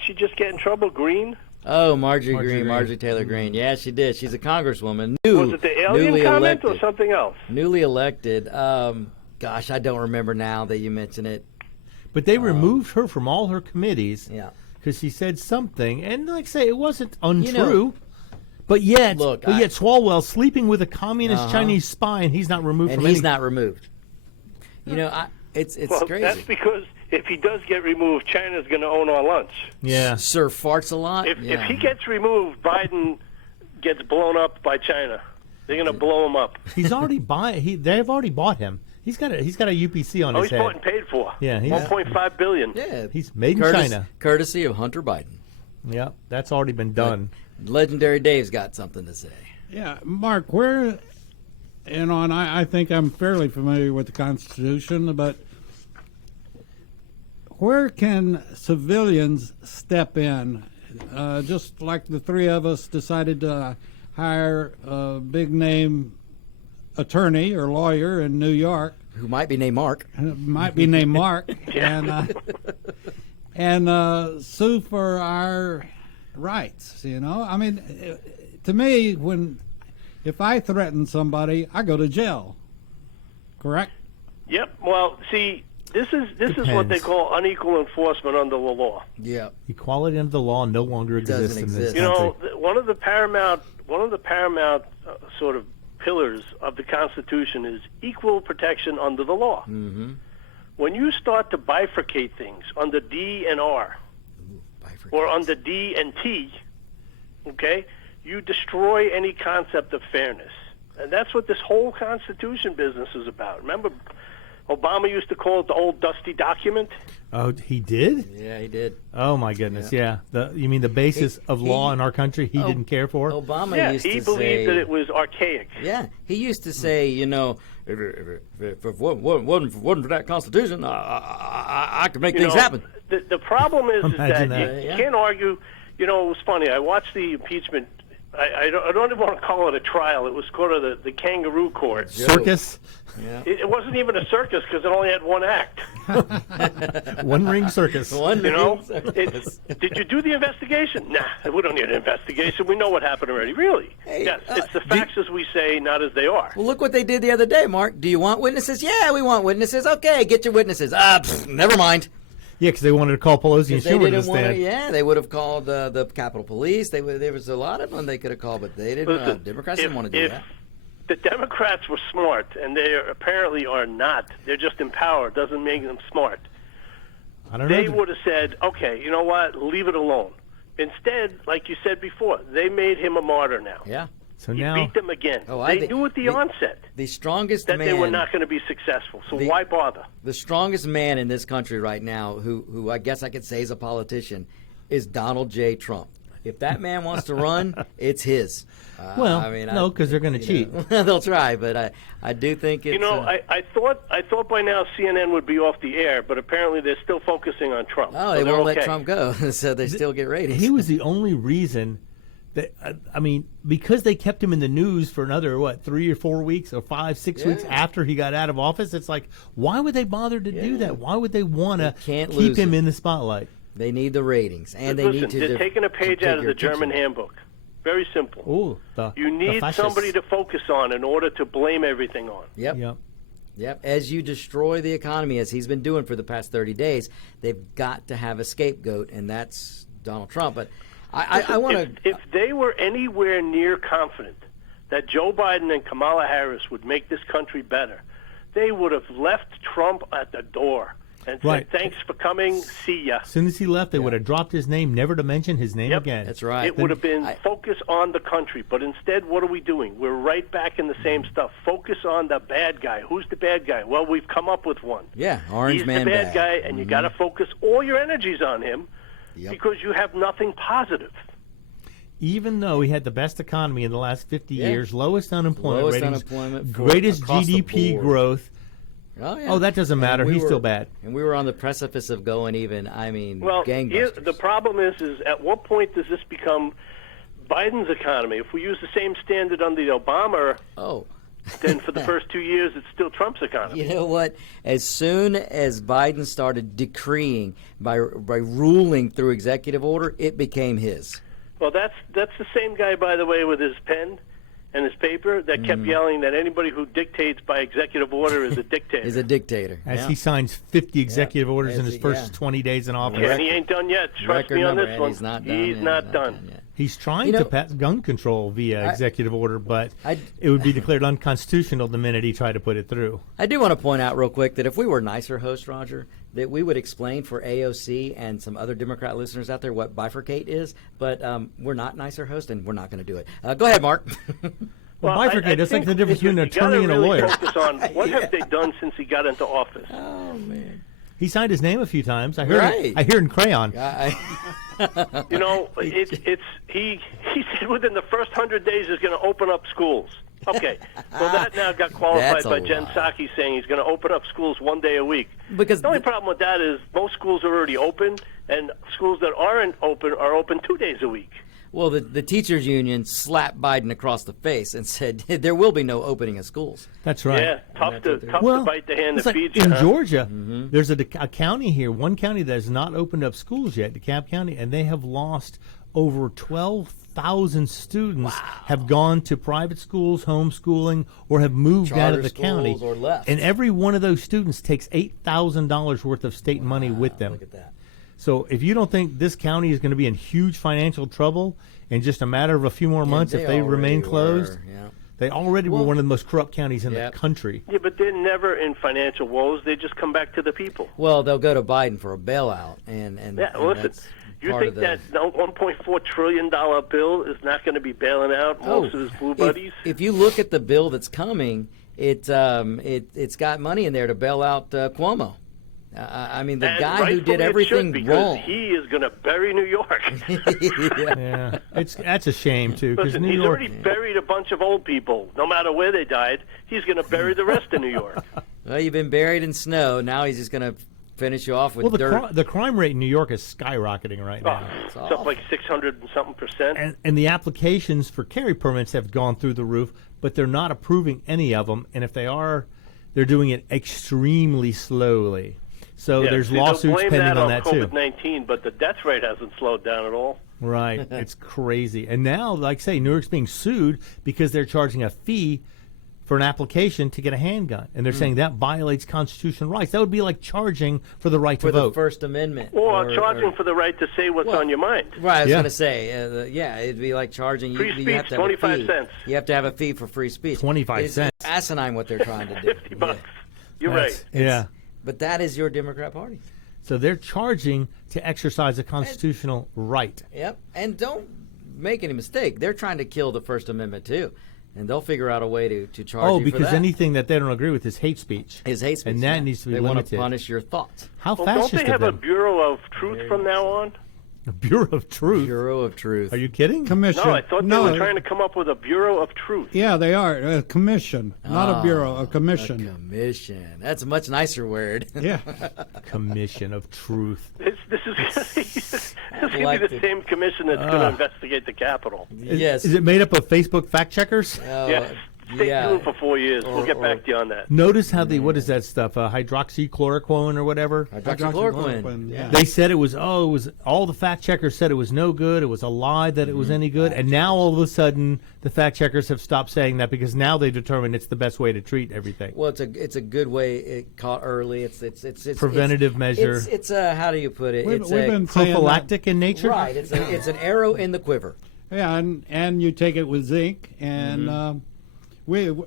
she just get in trouble? Green? Oh, Marjorie Marjorie Greene, Greene. Marjorie Taylor Greene. Yeah, she did. She's a congresswoman. Was it the alien newly comment elected. or something else? Newly elected. Gosh, I don't remember now that you mention it. But they removed her from all her committees Yeah. because she said something, and like I say, it wasn't untrue. You know, but yet, look, yet Swalwell sleeping with a communist Chinese spy, and he's not removed And from he's any. not removed. You know, it's Well, crazy. that's because if he does get removed, China's going to own our lunch. Yeah, Sir farts a lot. If yeah. he gets removed, Biden gets blown up by China. They're going to blow him up. he's already they've already bought him. He's got a UPC on Oh, his he's bought head. and paid for. Yeah, he's- 1.5 billion. yeah, He's made in Curtis- China. courtesy of Hunter Biden. Yeah, that's already been done. Legendary Dave's got something to say. Yeah, Mark, where, and on, I think I'm fairly familiar with the Constitution, but where can civilians step in? Just like the three of us decided to hire a big name attorney or lawyer in New York, Who might be named Mark. might be named Mark, and sue for our rights. You know, I mean, to me, if I threaten somebody, I go to jail. Correct? Yep. Well, see, this is what they Depends. call unequal enforcement under the law. Yeah. Equality under the law no longer exists Doesn't in this exist. You country. know, one of the paramount sort of pillars of the Constitution is equal protection under the law. Mm-hmm. When you start to bifurcate things under D and R or under D and T, okay, you destroy any concept of fairness. And that's what this whole Constitution business is about. Remember, Obama used to call it the old dusty document? Oh, he did? Yeah, he did. Oh my goodness! Yeah, you mean the basis of law in our country? He didn't care for. Obama Yeah, used he to believed say that it was archaic. Yeah, he used to say, you know, if it wasn't for that Constitution, I could make You things know, happen. The problem is that Imagine you that. Yeah. can't argue. You know, it was funny. I watched the impeachment I don't even want to call it a trial. It was called the kangaroo court. Circus, Yeah. It wasn't even a circus because it only had one act. one ring circus. One You know, ring. did you do the investigation? Nah, we don't need an investigation. We know what happened already. Really? Hey, Yes, it's the facts as we say, not as they are. Well, look what they did the other day, Mark. Do you want witnesses? Yeah, we want witnesses. Okay, get your witnesses. Never mind. Yeah, because they wanted to call Pelosi and They Schumer to didn't want to. stand. Yeah, they would have called the Capitol Police. There was a lot of them they could have called, but they didn't. Listen, Democrats didn't want to do if that. the Democrats were smart, and they apparently are not, they're just in power, doesn't make them smart. I don't know. They would have said, okay, you know what, leave it alone. Instead, like you said before, they made him a martyr now. Yeah, So He now, beat them again. Oh, They knew at the onset the strongest that man. they were not going to be successful, so The- why bother? The strongest man in this country right now, who I guess I could say is a politician, is Donald J. Trump. If that man wants to run, it's his. well, I mean, no, because they're going to cheat. They'll try, but I do think it's. You know, I thought by now CNN would be off the air, but apparently they're still focusing on Trump. Oh, so they they're won't okay. let Trump go, so they still get ratings. He was the only reason that I mean, because they kept him in the news for another 3 or 4 weeks or 5, 6 weeks Yeah. after he got out of office. It's like, why would they bother to do that? Why would they want to can't keep lose him him. in the spotlight? They need the ratings, and they Listen, need to. they're taking a page take out of your the German attention. handbook. Very simple. Oh, You need somebody to focus on in order to blame everything on. Yep. Yep. Yep. As you destroy the economy, as he's been doing for the past 30 days, they've got to have a scapegoat, and that's Donald Trump. But I want to. If they were anywhere near confident that Joe Biden and Kamala Harris would make this country better, they would have left Trump at the door and Right. said, "Thanks for coming. See ya." As soon as he left, they would have dropped his name, never to mention his name Yep. again. That's right. It would have been I- focus on the country, but instead, what are we doing? We're right back in the same stuff. Focus on the bad guy. Who's the bad guy? Well, we've come up with one. Yeah, Orange He's Man the bad bad. guy, and you got to focus all your energies on him Yep. because you have nothing positive. Even though he had the best economy in the last 50 Yeah. years, lowest unemployment Lowest ratings, unemployment for- greatest across the GDP board. growth. Oh, yeah. Oh, that doesn't And matter. we He's were- still bad. And we were on the precipice of going Well, gangbusters. the problem is at what point does this become Biden's economy? If we use the same standard under the Obama, Oh. then for the first 2 years, it's still Trump's economy. You know what? As soon as Biden started decreeing by ruling through executive order, it became his. Well, that's the same guy, by the way, with his pen and his paper that kept yelling that anybody who dictates by executive order is a dictator. Is a dictator. As Yeah. he signs 50 executive orders As in his he- first yeah. 20 days in office. and he ain't done yet. Trust Record me on number, this and one. He's not done. He's yet. not He's done. yet. He's trying You know- to pass gun control via executive order, but it would be declared unconstitutional the minute he tried to put it through. I do want to point out real quick that if we were nicer hosts, Roger, that we would explain for AOC and some other Democrat listeners out there what bifurcate is, but we're not nicer hosts, and we're not going to do it. Go ahead, Mark. Well, I bifurcate, that's like think the difference you between an gotta attorney and a really lawyer. Focus on what have they done since he got into office. Oh, man. He signed his name a few times. I heard Right. I hear in crayon. You know, he said within the first 100 days he's going to open up schools. Okay, well that now got qualified That's a by Jen lie. Psaki saying he's going to open up schools one day a week. Because the only problem with that is most schools are already open, and schools that aren't open are open 2 days a week. Well, the teachers union slapped Biden across the face and said there will be no opening of schools. That's right. Yeah, tough to bite the hand it's that like feeds you. in huh? Georgia, there's a county here, one county that has not opened up schools yet, DeKalb County, and they have lost over 12,000 students have gone to private schools, homeschooling, or have moved out Charter of the county. schools or left. And every one of those students takes $8,000 worth of state money with them. Look at that. So if you don't think this county is going to be in huge financial trouble in just a matter of a few more months if they remain already closed, were, yeah. they already were one of the most corrupt counties in Yep. the country. Yeah, but they're never in financial woes. They just come back to the people. Well, they'll go to Biden for a bailout, and Yeah, and listen. that's You part think of the, that $1.4 trillion bill is not going to be bailing out most of his blue buddies? If you look at the bill that's coming, it's got money in there to bail out Cuomo. I mean, the And guy who rightfully did it everything should, because wrong. he is going to bury New York. Yeah, that's a shame too because Listen, New he's York. already buried a bunch of old people. No matter where they died, he's going to bury the rest of New York. Well, you've been buried in snow. Now he's just going to finish you off with Well, dirt. the crime rate in New York is skyrocketing right Oh, now. it's up like 600 and something percent. And the applications for carry permits have gone through the roof, but they're not approving any of them. And if they are, they're doing it extremely slowly. So Yeah, there's see, they'll lawsuits blame pending that on that too. COVID-19, but the death rate hasn't slowed down at all. Right. It's crazy. And now, like I say, New York's being sued because they're charging a fee for an application to get a handgun. And they're saying that violates constitutional rights. That would be like charging for the right for to the vote. First Amendment. Or charging for the right to say what's on your mind. Right, I was Yeah. going to say, it'd be like charging. Free you speech, have to have 25 a fee. cents. You have to have a fee for free speech. 25 It's cents. asinine what they're trying to do. $50. You're right. Yeah. But that is your Democrat Party. So they're charging to exercise a constitutional right. Yep. And don't make any mistake. They're trying to kill the First Amendment, too. And they'll figure out a way to charge you for Because that. anything that they don't agree with is hate speech. Is hate speech. And that yeah. needs to be They limited. want to punish your thoughts. How Well, don't fascist they have of a them. Bureau of Truth from now on? A Bureau of Truth. Bureau of Truth. Are you kidding? Commission. No, I thought they were trying to come up with a Bureau of Truth. Yeah, they are. A commission, not a bureau, a commission. Commission. That's a much nicer word. Yeah. Commission of Truth. This is this going to like be the it. same commission that's going to investigate the Capitol. Yes. Is it made up of Facebook fact checkers? Yes. Stay tuned for 4 years. We'll get back to you on that. Notice how they, what is that stuff? Hydroxychloroquine or whatever? Hydroxychloroquine. Yeah. They said it was all the fact checkers said it was no good. It was a lie that it was any good. And now all of a sudden the fact checkers have stopped saying that because now they determine it's the best way to treat everything. Well, it's a good way. It caught early. It's Preventative measure. It's a how do you put it? We've It's been saying that. Prophylactic in nature? right. It's an arrow in the quiver. Yeah, and you take it with zinc, and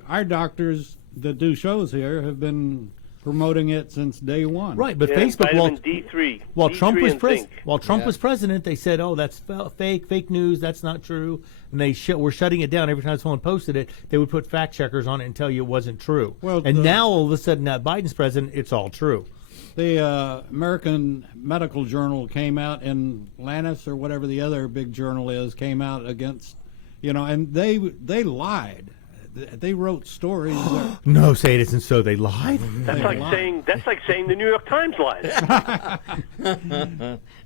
our doctors that do shows here have been promoting it since day one. Right, but Yeah, Facebook vitamin D3. while D3 Trump was and president, zinc. while Trump was president, they said, "Oh, that's fake news. That's not true." And they were shutting it down every time someone posted it. They would put fact checkers on it and tell you it wasn't true. Well, and now all of a sudden, that Biden's president, it's all true. The American Medical Journal came out, and Lannis or whatever the other big journal is came out against, and they lied. They wrote stories. No, say it isn't so. They lied. That's like saying the New York Times lied.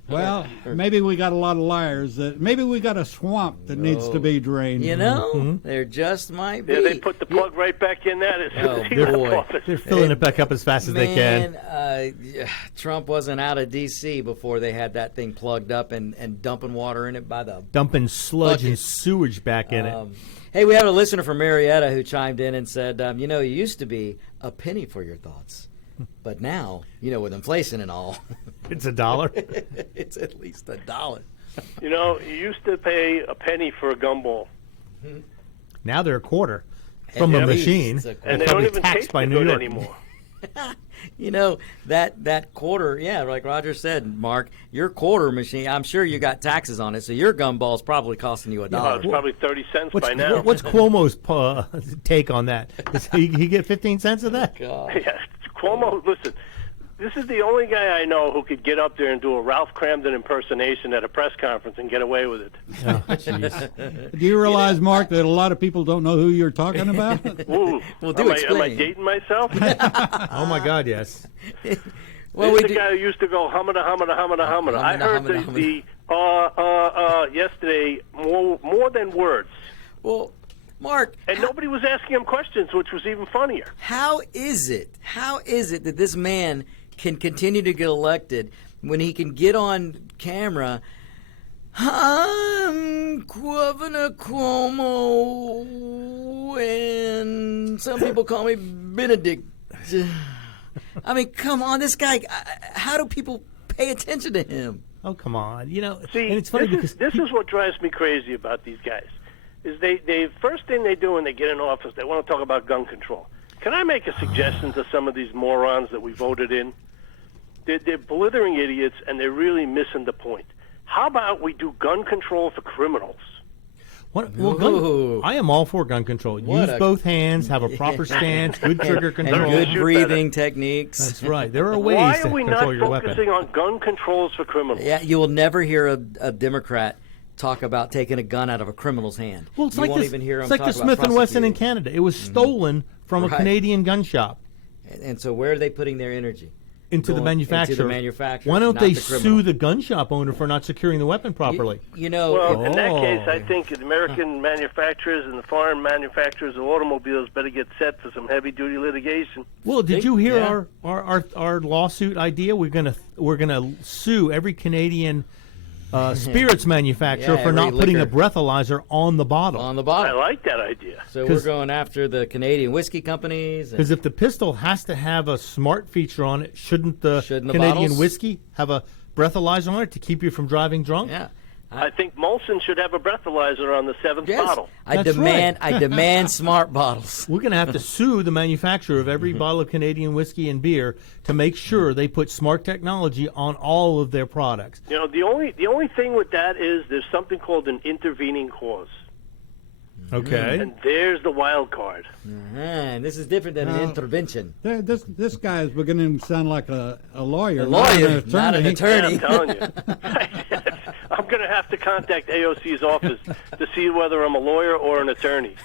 Well, maybe we got a lot of liars. Maybe we got a swamp that needs to be drained. There just might be. Yeah, they put the plug right back in that as soon as he left boy. office. They're filling it back up as fast as they can. Trump wasn't out of D.C. before they had that thing plugged up and dumping water in it by the. Dumping sludge and Bucket. sewage back in it. Hey, we have a listener from Marietta who chimed in and said, it used to be a penny for your thoughts. But now, with inflation and all, It's $1. it's at least $1. You used to pay a penny for a gumball, Now they're a quarter from a At least machine. it's a quarter. and they Probably don't even taxed taste by the New good York. anymore. That quarter, yeah, like Roger said, Mark, your quarter machine, I'm sure you got taxes on it, so your gumball's probably costing you $1. Oh, it's probably 30 cents by now. What's Cuomo's take on that? Does he get 15 cents of that? Yeah, Cuomo, listen, this is the only guy I know who could get up there and do a Ralph Cramden impersonation at a press conference and get away with it. Oh, jeez. Do you realize, Mark, that a lot of people don't know who you're talking about? Ooh, Well, do am I explain. dating myself? Oh, my God, yes. Well, This we is the do, guy who used to go humada, humada, humada, humada. I heard the yesterday more than words. well, Mark, And nobody was asking him questions, which was even funnier. how is it that this man can continue to get elected when he can get on camera? I'm Governor Cuomo, and some people call me Benedict. I mean, come on, this guy. How do people pay attention to him? Oh, come on. See, and it's funny because this is what drives me crazy about these guys. Is they first thing they do when they get in office, they want to talk about gun control. Can I make a suggestion to some of these morons that we voted in? They're blithering idiots, and they're really missing the point. How about we do gun control for criminals? Ooh. I am all for gun control. Use both hands, have a proper stance, good trigger And control. good Shoot breathing techniques. That's right. There are ways Why to are we control not your weapon. focusing on gun controls for criminals? Yeah, you will never hear a Democrat talk about taking a gun out of a criminal's hand. Well, it's you like won't this, even hear him it's like talk the about Smith & Wesson in prosecuting. Canada. It was stolen from a Right. Canadian gun shop. And so where are they putting their energy? into the manufacturer. Why don't not they the criminal. sue the gun shop owner for not securing the weapon properly? You know, Well, in that Oh. case, I think the American manufacturers and the foreign manufacturers of automobiles better get set for some heavy-duty litigation. Well, did you hear yeah. our lawsuit idea? We're gonna sue every Canadian spirits manufacturer Yeah, for not every putting a liquor. breathalyzer on the bottle. on the I bottom. like that idea. So we're 'Cause- going after the Canadian whiskey companies. Because if the pistol has to have a smart feature on it, shouldn't the Shouldn't the Canadian bottles? whiskey have a breathalyzer on it to keep you from driving drunk? Yeah. I think Molson should have a breathalyzer on the seventh Yes. bottle. I That's demand smart bottles. We're going to have to sue the manufacturer of every bottle of Canadian whiskey and beer to make sure they put smart technology on all of their products. You know, the only thing with that is there's something called an intervening cause, Okay. and there's the wild card. And this is different than an intervention. This guy is beginning to sound like a lawyer. A lawyer, not an Yeah, attorney. I'm telling you. I'm going to have to contact AOC's office to see whether I'm a lawyer or an attorney.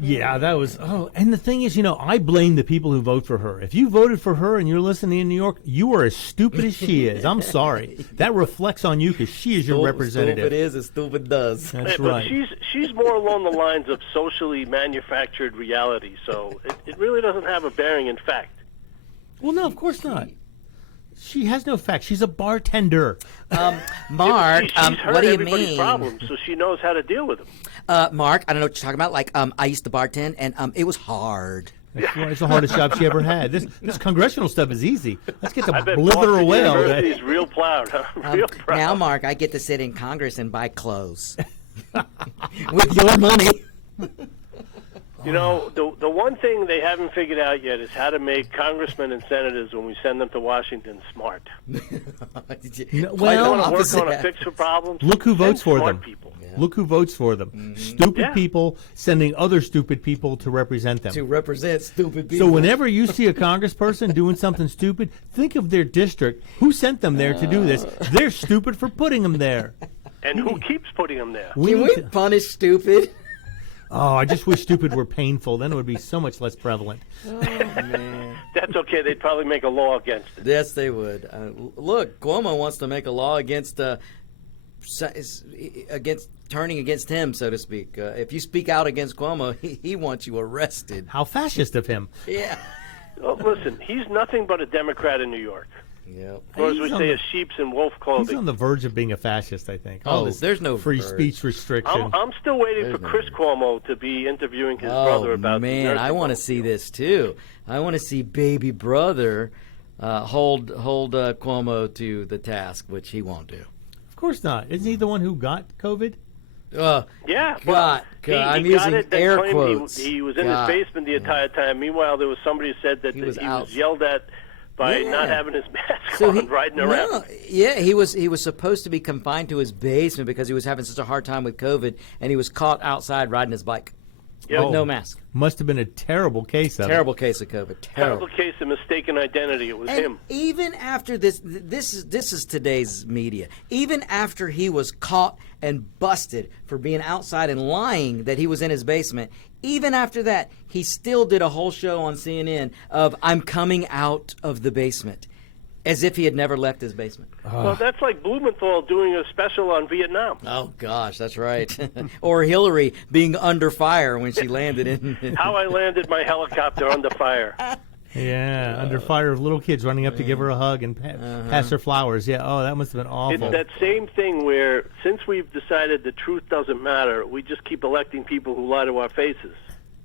Yeah, that was. Oh, and the thing is, I blame the people who vote for her. If you voted for her and you're listening in New York, you are as stupid as she is. I'm sorry. That reflects on you because she is your representative. Stupid is as stupid does. That's But right. she's more along the lines of socially manufactured reality, so it really doesn't have a bearing in fact. Well, no, of course not. She has no facts. She's a bartender. Mark, She's heard what do you everybody's mean? problems, so she knows how to deal with them. Mark, I don't know what you're talking about. Like, I used to bartend, and it was hard. That's why it's the hardest job she ever had. This congressional stuff is easy. Let's get to I bet blither Boston away all University day. is real proud. Huh? Real proud. Now, Mark, I get to sit in Congress and buy clothes with your money. You know, the one thing they haven't figured out yet is how to make congressmen and senators, when we send them to Washington, smart. No, You well, want to work opposite on a that. fix for problems? Look who Send votes for smart them. people. Look who votes for them. Stupid Yeah. people sending other stupid people to represent them. To represent stupid people. So whenever you see a congressperson doing something stupid, think of their district. Who sent them there to do this? They're stupid for putting them there. And who keeps putting them there? Can need we to- punish stupid? Oh, I just wish stupid were painful. Then it would be so much less prevalent. That's okay. They'd probably make a law against it. Yes, they would. Look, Cuomo wants to make a law against turning against him, so to speak. If you speak out against Cuomo, he wants you arrested. How fascist of him. Yeah. Well, listen, he's nothing but a Democrat in New York. Yep. Or as we He's on say, the- a sheep's in wolf He's clothing. on the verge of being a fascist, I think. Oh, All this there's no free verge. speech restriction. I'm still waiting There's for no Chris way. Cuomo to be interviewing his Oh, brother about the man, nursing I want to home. see this too. I want to see baby brother hold Cuomo to the task, which he won't do. Of course not. Isn't he the one who got COVID? Yeah, God, well, he I'm got using it, then air claimed quotes. He was in God. his basement the entire time. Meanwhile, there was somebody who said that He he was was out. yelled at by Yeah. not having his mask So on, riding around. No, yeah, he was supposed to be confined to his basement because he was having such a hard time with COVID, and he was caught outside riding his bike Yep. with no mask. Must have been a terrible case of Terrible case of COVID. Terrible. Terrible case of mistaken identity. It was And him. even after this is today's media. Even after he was caught and busted for being outside and lying that he was in his basement, even after that, he still did a whole show on CNN of "I'm coming out of the basement," as if he had never left his basement. Well, that's like Blumenthal doing a special on Vietnam. Oh gosh, that's right. Or Hillary being under fire when she landed in. How I landed my helicopter under fire. it. Yeah, under fire of little kids running up to give her a hug and pass her flowers. Yeah, oh, that must have been awful. It's that same thing where, since we've decided the truth doesn't matter, we just keep electing people who lie to our faces.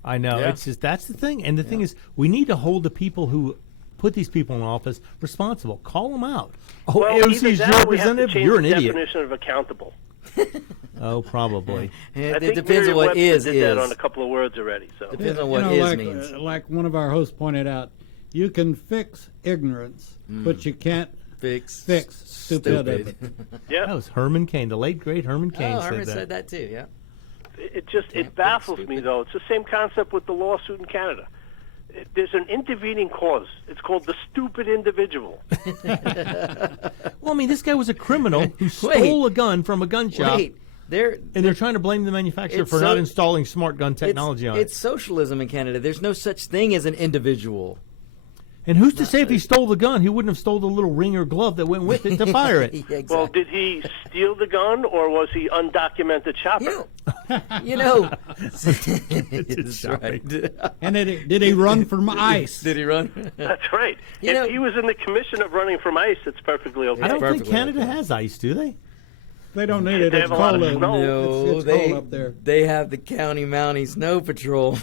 I know. Yeah. It's just that's the thing. And the thing is, we need to hold the people who put these people in office responsible. Call them out. Oh, Well, either AOC's that your or we have to representative? change You're an the idiot. definition of accountable. Oh, probably. I It think depends on what Merriam-Webster is did that is. on a couple of words already. So Depends on what You know, is like, means. like one of our hosts pointed out, you can fix ignorance, but you can't Fix stupidity. That yeah, was Herman Cain, the late, great Herman Cain Oh, said Herman that. said that too. Yeah. it baffles me though. It's the same concept with the lawsuit in Canada. There's an intervening cause. It's called the stupid individual. Well, I mean, this guy was a criminal who stole a gun from a gun shop, Wait, there. and they're trying to blame the manufacturer It's for so- not installing smart gun technology on It's socialism in Canada. There's no such thing as an individual. it. And who's to say if he stole the gun, he wouldn't have stole the little ring or glove that went with it to fire it? Yeah, exactly. Well, did he steal the gun, or was he undocumented shopper? You know, It's that's right. And did he run from ICE? Did he run? That's right. You If know- he was in the commission of running from ICE, it's perfectly okay. I don't think perfectly Canada okay. has ice, do they? They don't need it. They It's have a lot of cold. snow. No, It's they cold up there. they have the County Mountie Snow Patrol.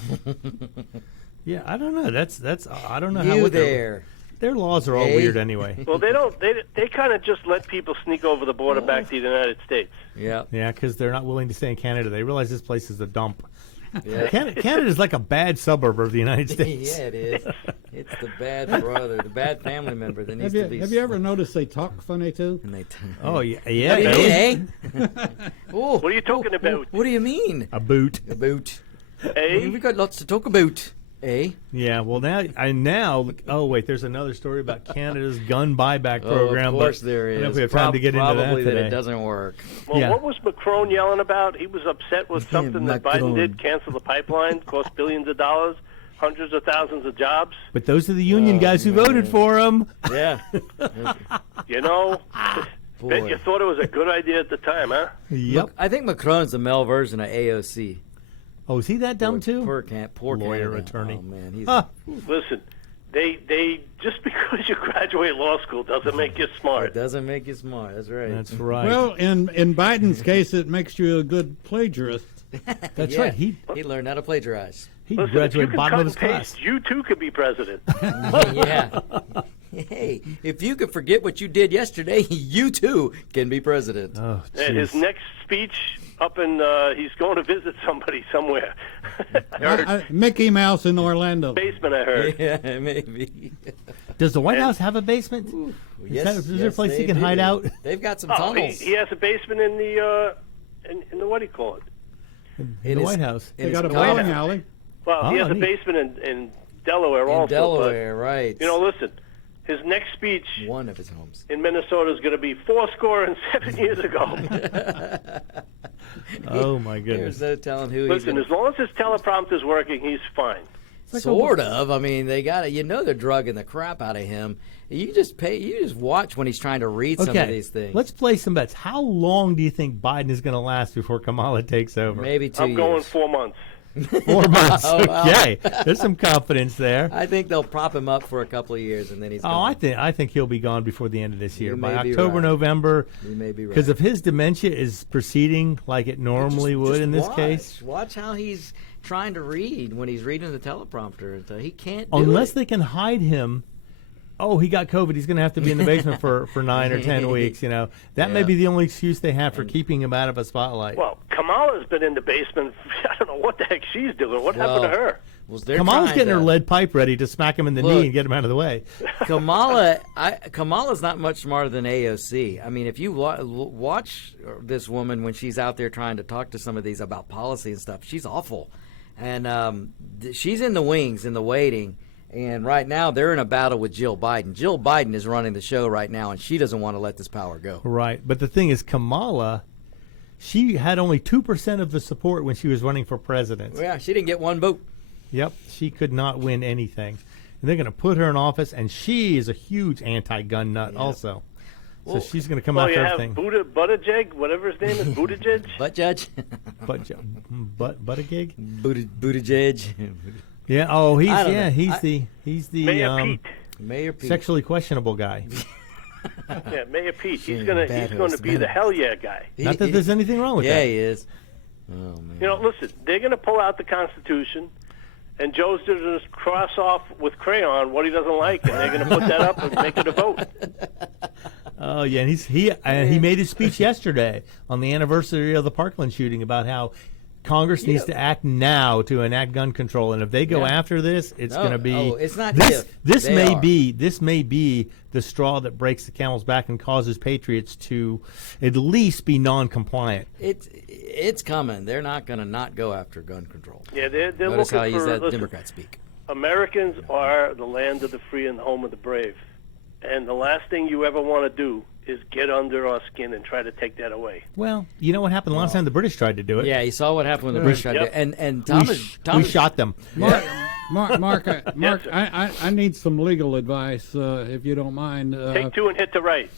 Yeah, I don't know. That's I don't know how You what there? their laws are all Hey. weird anyway. Well, they don't. They kind of just let people sneak over the border back to the United States. Yeah. Yeah, because they're not willing to stay in Canada. They realize this place is a dump. Yeah. Canada's like a bad suburb of the United States. Yeah, it is. It's the bad brother, the bad family member that needs Have to be. you, have you ever noticed they talk funny too? And they Oh yeah, What yeah. do you Billy. mean, eh? Oh, What are you talking about? What do you mean? A boot. About? Hey, We got lots to talk about, eh? Yeah. Well, now. Oh wait, there's another story about Canada's gun buyback Oh, program. of course but there I don't know is. if we have time to get into that Probably that today. it doesn't work. well, yeah. what was Macron yelling about? He was upset with something that Macron. Biden did, cancel the pipeline, cost billions of dollars, hundreds of thousands of jobs. But those are the union guys who voted for him. Yeah. You know, Boy. bet you thought it was a good idea at the time, huh? Yep. I think Macron's the male version of AOC. Oh, is he that dumb too? Poor Lawyer, Canada. attorney. Oh man, he's Huh. Listen, they just because you graduate law school doesn't make you it smart. doesn't make you smart. That's right. That's right. Well, in Biden's case, it makes you a good plagiarist. That's Yeah. right. He learned how to plagiarize. Listen, if you graduated can bottom cut of his and class. paste, you too could be president. Yeah. Hey, if you could forget what you did yesterday, you too can be president. Oh, And his jeez. next speech up in, he's going to visit somebody somewhere. Mickey Mouse in Orlando. Basement, I heard. Yeah, maybe. Does the White House have a basement? Is there a place he they can hide do. out? They've got some Oh, tunnels. he has a basement in the in the what do you call it? In It the is- White House. They got a bowling alley. Well, he Oh, has a neat. basement in Delaware in also. Delaware, right? But, you know, listen, his next speech one of his homes. in Minnesota is going to be 7 years ago. Oh my There's goodness. no telling who Listen, he's as long as his teleprompter's working, he's fine. sort of. I mean, they got to. You know, they're drugging the crap out of him. You just watch when he's trying to read some of Okay, these things. let's play some bets. How long do you think Biden is going to last before Kamala takes over? Maybe 2 I'm years. going 4 months. 4 months. Oh, wow. Okay, there's some confidence there. I think they'll prop him up for a couple of years, and then he's Oh, gone. I think he'll be gone before the end of this year. You By may be October, right. November. You may be right. Because if his dementia is proceeding like it normally would Just in this watch. case, Watch how he's trying to read when he's reading the teleprompter. So he can't do unless it. they can hide him. Oh, he got COVID. He's going to have to be in the basement for 9 or 10 weeks. You know, that may Yeah. be the only excuse they have for keeping him out of a spotlight. Well, Kamala's been in the basement. I don't know what the heck she's doing. What happened to her? Well, they're Kamala's trying getting her to- lead pipe ready to smack him in the Look. knee and get him out of the way. Kamala's not much smarter than AOC. I mean, if you watch this woman when she's out there trying to talk to some of these about policy and stuff, she's awful. And she's in the wings, in the waiting. And right now, they're in a battle with Jill Biden. Jill Biden is running the show right now, and she doesn't want to let this power go. Right. But the thing is, Kamala, she had only 2% of the support when she was running for president. Yeah, she didn't get one vote. Yep. She could not win anything. And they're going to put her in office, and she is a huge anti-gun nut also. Well, so she's going to come Well, after you have everything. Buttigieg, whatever his name is, Buttigieg. But Judge, But a gig? Buttigieg, Yeah. Oh, I don't know. he's the Mayor Pete. Mayor Pete. sexually questionable guy. Yeah, Mayor Pete. He's Yeah, gonna bad to host, be bad the host. hell yeah guy. Not that there's anything wrong with Yeah, that. he is. Oh man. You know, listen, they're gonna pull out the Constitution, and Joe's gonna just cross off with crayon what he doesn't like, and they're gonna put that up and make it a vote. Oh yeah, and he made his speech yesterday on the anniversary of the Parkland shooting about how Congress needs to act now to enact gun control, and if they go Yeah. after this, it's No, going to be. oh, it's not this. if, This they may are. be the straw that breaks the camel's back and causes patriots to at least be non-compliant. It's coming. They're not going to not go after gun control. Yeah, they're Notice looking how I use for. that Listen, Democrat speak. Americans are the land of the free and the home of the brave, and the last thing you ever want to do is get under our skin and try to take that away. Well, you know what happened the last time the British tried to do it? Yeah, you saw what happened when the British tried Yep. to. And We, Thomas, we shot them. Mark, Yes, sir. I need some legal advice, if you don't mind. Take two and hit the right.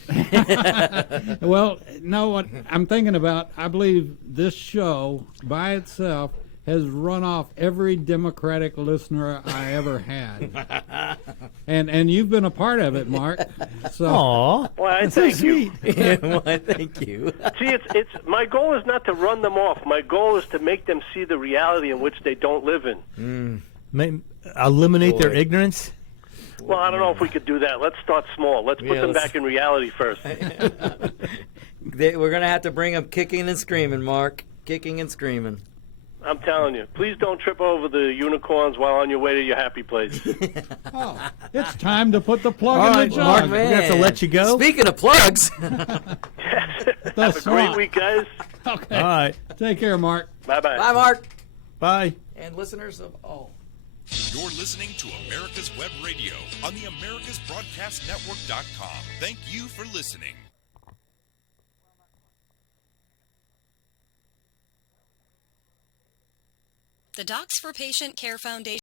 Well, no, what I'm thinking about, I believe this show by itself has run off every Democratic listener I ever had. And you've been a part of it, Mark. So Aw, Well, I that's so thank you. sweet. Well, thank you. See, it's my goal is not to run them off. My goal is to make them see the reality in which they don't live in. Eliminate their Boy. ignorance. Well, I don't know if we could do that. Let's start small. Let's put Yeah, them let's- back in reality first. We're going to have to bring them kicking and screaming, Mark. Kicking and screaming. I'm telling you. Please don't trip over the unicorns while on your way to your happy place. it's time to put the plug All in right, the Mark, jug. we have to let you go. Speaking of plugs, Have a great swamp. week, guys. Okay. All right. Take care, Mark. Bye-bye. bye, Mark. Bye. And listeners of all. You're listening to America's Web Radio on the AmericasBroadcastNetwork.com. Thank you for listening. The Docs for Patient Care Foundation